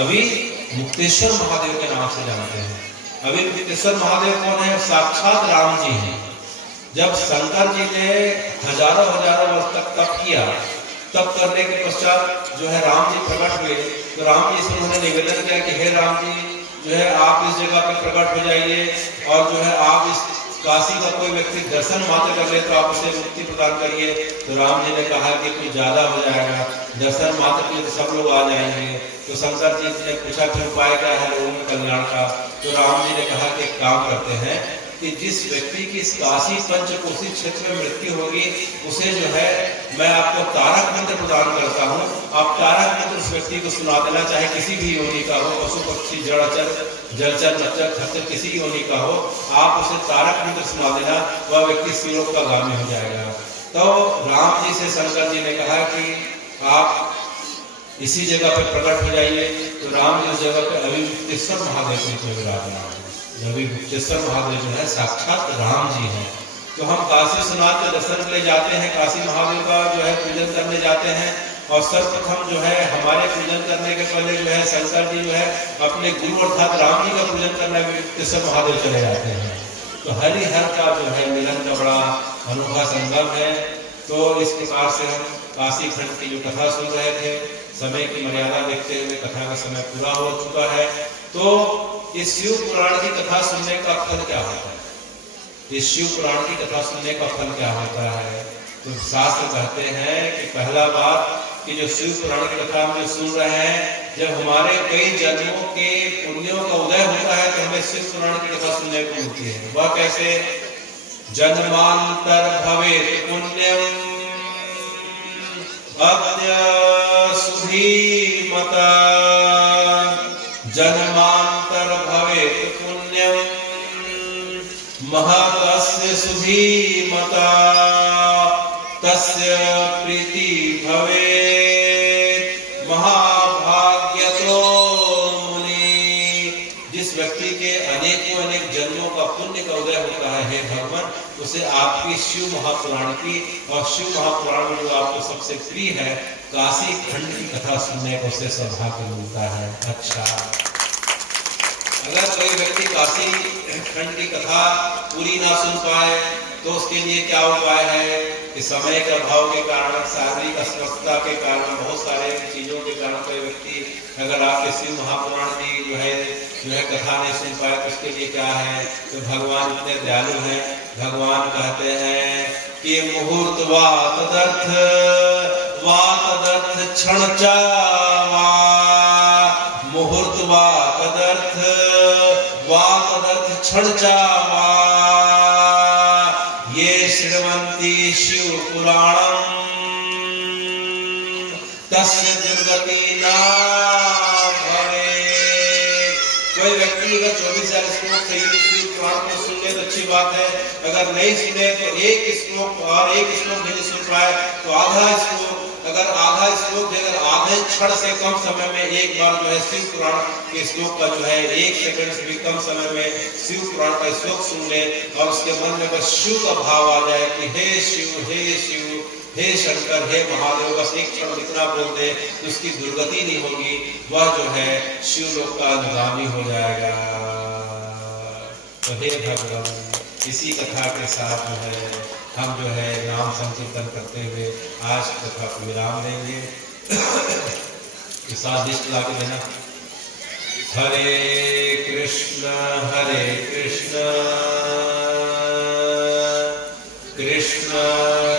अभिमुक्तेश्वर महादेव के नाम से जानते हैं। अभिमुक्तेश्वर महादेव कौन है? साक्षात राम जी हैं। जब शंकर जी ने हजारों वर्ष तक तप किया, तप करने के पश्चात जो है राम जी प्रकट हुए, तो राम जी से उन्होंने निवेदन किया कि हे राम जी जो है आप इस जगह पर प्रकट हो जाइए और जो है आप इस काशी का कोई व्यक्ति दर्शन मात्र कर ले तो आप उसे मुक्ति प्रदान करिए। तो राम जी ने कहा कि कुछ ज्यादा हो जाएगा, दर्शन मात्र के लिए तो सब लोग आ जाएंगे। तो शंकर जी ने पूछा फिर उपाय क्या है लोगों के कल्याण का? तो राम जी ने कहा कि एक काम करते हैं कि जिस व्यक्ति की इस काशी पंचकोशी क्षेत्र में मृत्यु होगी उसे जो है मैं आपको तारक मंत्र प्रदान करता हूँ। आप तारक मंत्र उस व्यक्ति को सुना देना, चाहे किसी भी योनि का हो, पशु पक्षी जड़चर जलचर नचर खच्चर किसी योनि का हो, आप उसे तारक मंत्र सुना देना, वह व्यक्ति शिवलोक का गामी हो जाएगा। तो राम जी से शंकर जी ने कहा कि आप इसी जगह पर प्रकट हो जाइए। तो राम जी उस जगह पर अभिमुक्तेश्वर महादेव को विराजमान है। अभिमुक्तेश्वर महादेव जो है साक्षात राम जी हैं। तो हम काशी विश्वनाथ के दर्शन के लिए जाते हैं, काशी महादेव का जो है पूजन करने जाते हैं। और सर्वप्रथम जो है हमारे पूजन करने के पहले जो है शंकर जी जो है अपने गुरु अर्थात राम जी का पूजन करने अभिमुक्तेश्वर महादेव चले जाते हैं। तो हरिहर का जो है मिलन का बड़ा अनोखा संगम है। तो इस प्रकार से हम काशी खंड की जो कथा सुन रहे थे, समय की मर्यादा देखते हुए कथा का समय पूरा हो चुका है। तो इस शिव पुराण की कथा सुनने का फल क्या होता है? इस शिव पुराण की कथा सुनने का फल क्या होता है? तो शास्त्र कहते हैं कि पहला बात कि जो शिव पुराण की कथा हम जो सुन रहे हैं, जब हमारे कई जन्मों के पुण्यों का उदय होता है तो हमें शिव पुराण की कथा सुनने को मिलती है। वह कैसे? जन्मांतर भवेत् पुण्यम अद्य सुधीमता, जन्मांतर भवेत् पुण्यम महतस्य सुधीमता, तस्य प्रीति भवेत् महाभाग्यतो मुनि। जिस व्यक्ति के अनेकों अनेक जन्मों का पुण्य का उदय होता है, हे भगवान, उसे आपकी शिव महापुराण की और शिव महापुराण में जो आपको सबसे प्रिय है काशी खंड की कथा सुनने को उसे सौभाग्य मिलता है। अच्छा, अगर कोई व्यक्ति काशी खंड की कथा पूरी ना सुन पाए तो उसके लिए क्या उपाय है कि समय के अभाव के कारण, शारीरिक अस्वस्थता के कारण, बहुत सारे चीजों के कारण कोई व्यक्ति अगर आपके शिव महापुराण की जो है कथा नहीं सुन पाए तो उसके लिए क्या है? तो भगवान इतने दयालु हैं। भगवान कहते हैं कि मुहूर्त वा तदर्थ क्षण चावा, मुहूर्त वा तदर्थ क्षण चावा, ये श्रवन्ति शिव पुराणम तस्य दुर्गति ना भवेत्। कोई व्यक्ति अगर 24 श्लोक से शिव पुराण को सुन ले तो अच्छी बात है, अगर नहीं सुने तो एक श्लोक और एक श्लोक नहीं सुन पाए तो आधा श्लोक, अगर आधा श्लोक अगर आधे क्षण से कम समय में एक बार जो है शिव पुराण के श्लोक का जो है 1 सेकंड से भी कम समय में शिव पुराण का श्लोक सुन ले और उसके मन में बस शिव का भाव आ जाए कि हे शिव, हे शंकर, हे महादेव, बस एक क्षण इतना बोल दे तो उसकी दुर्गति नहीं होगी, वह जो है शिवलोक का अनुगामी हो जाएगा। तो हे भगवान, इसी कथा के साथ जो है हम जो है नाम संकीर्तन करते हुए आज कथा को विराम देंगे। साथ लिस्ट ला के देना। हरे कृष्ण कृष्ण कृष्ण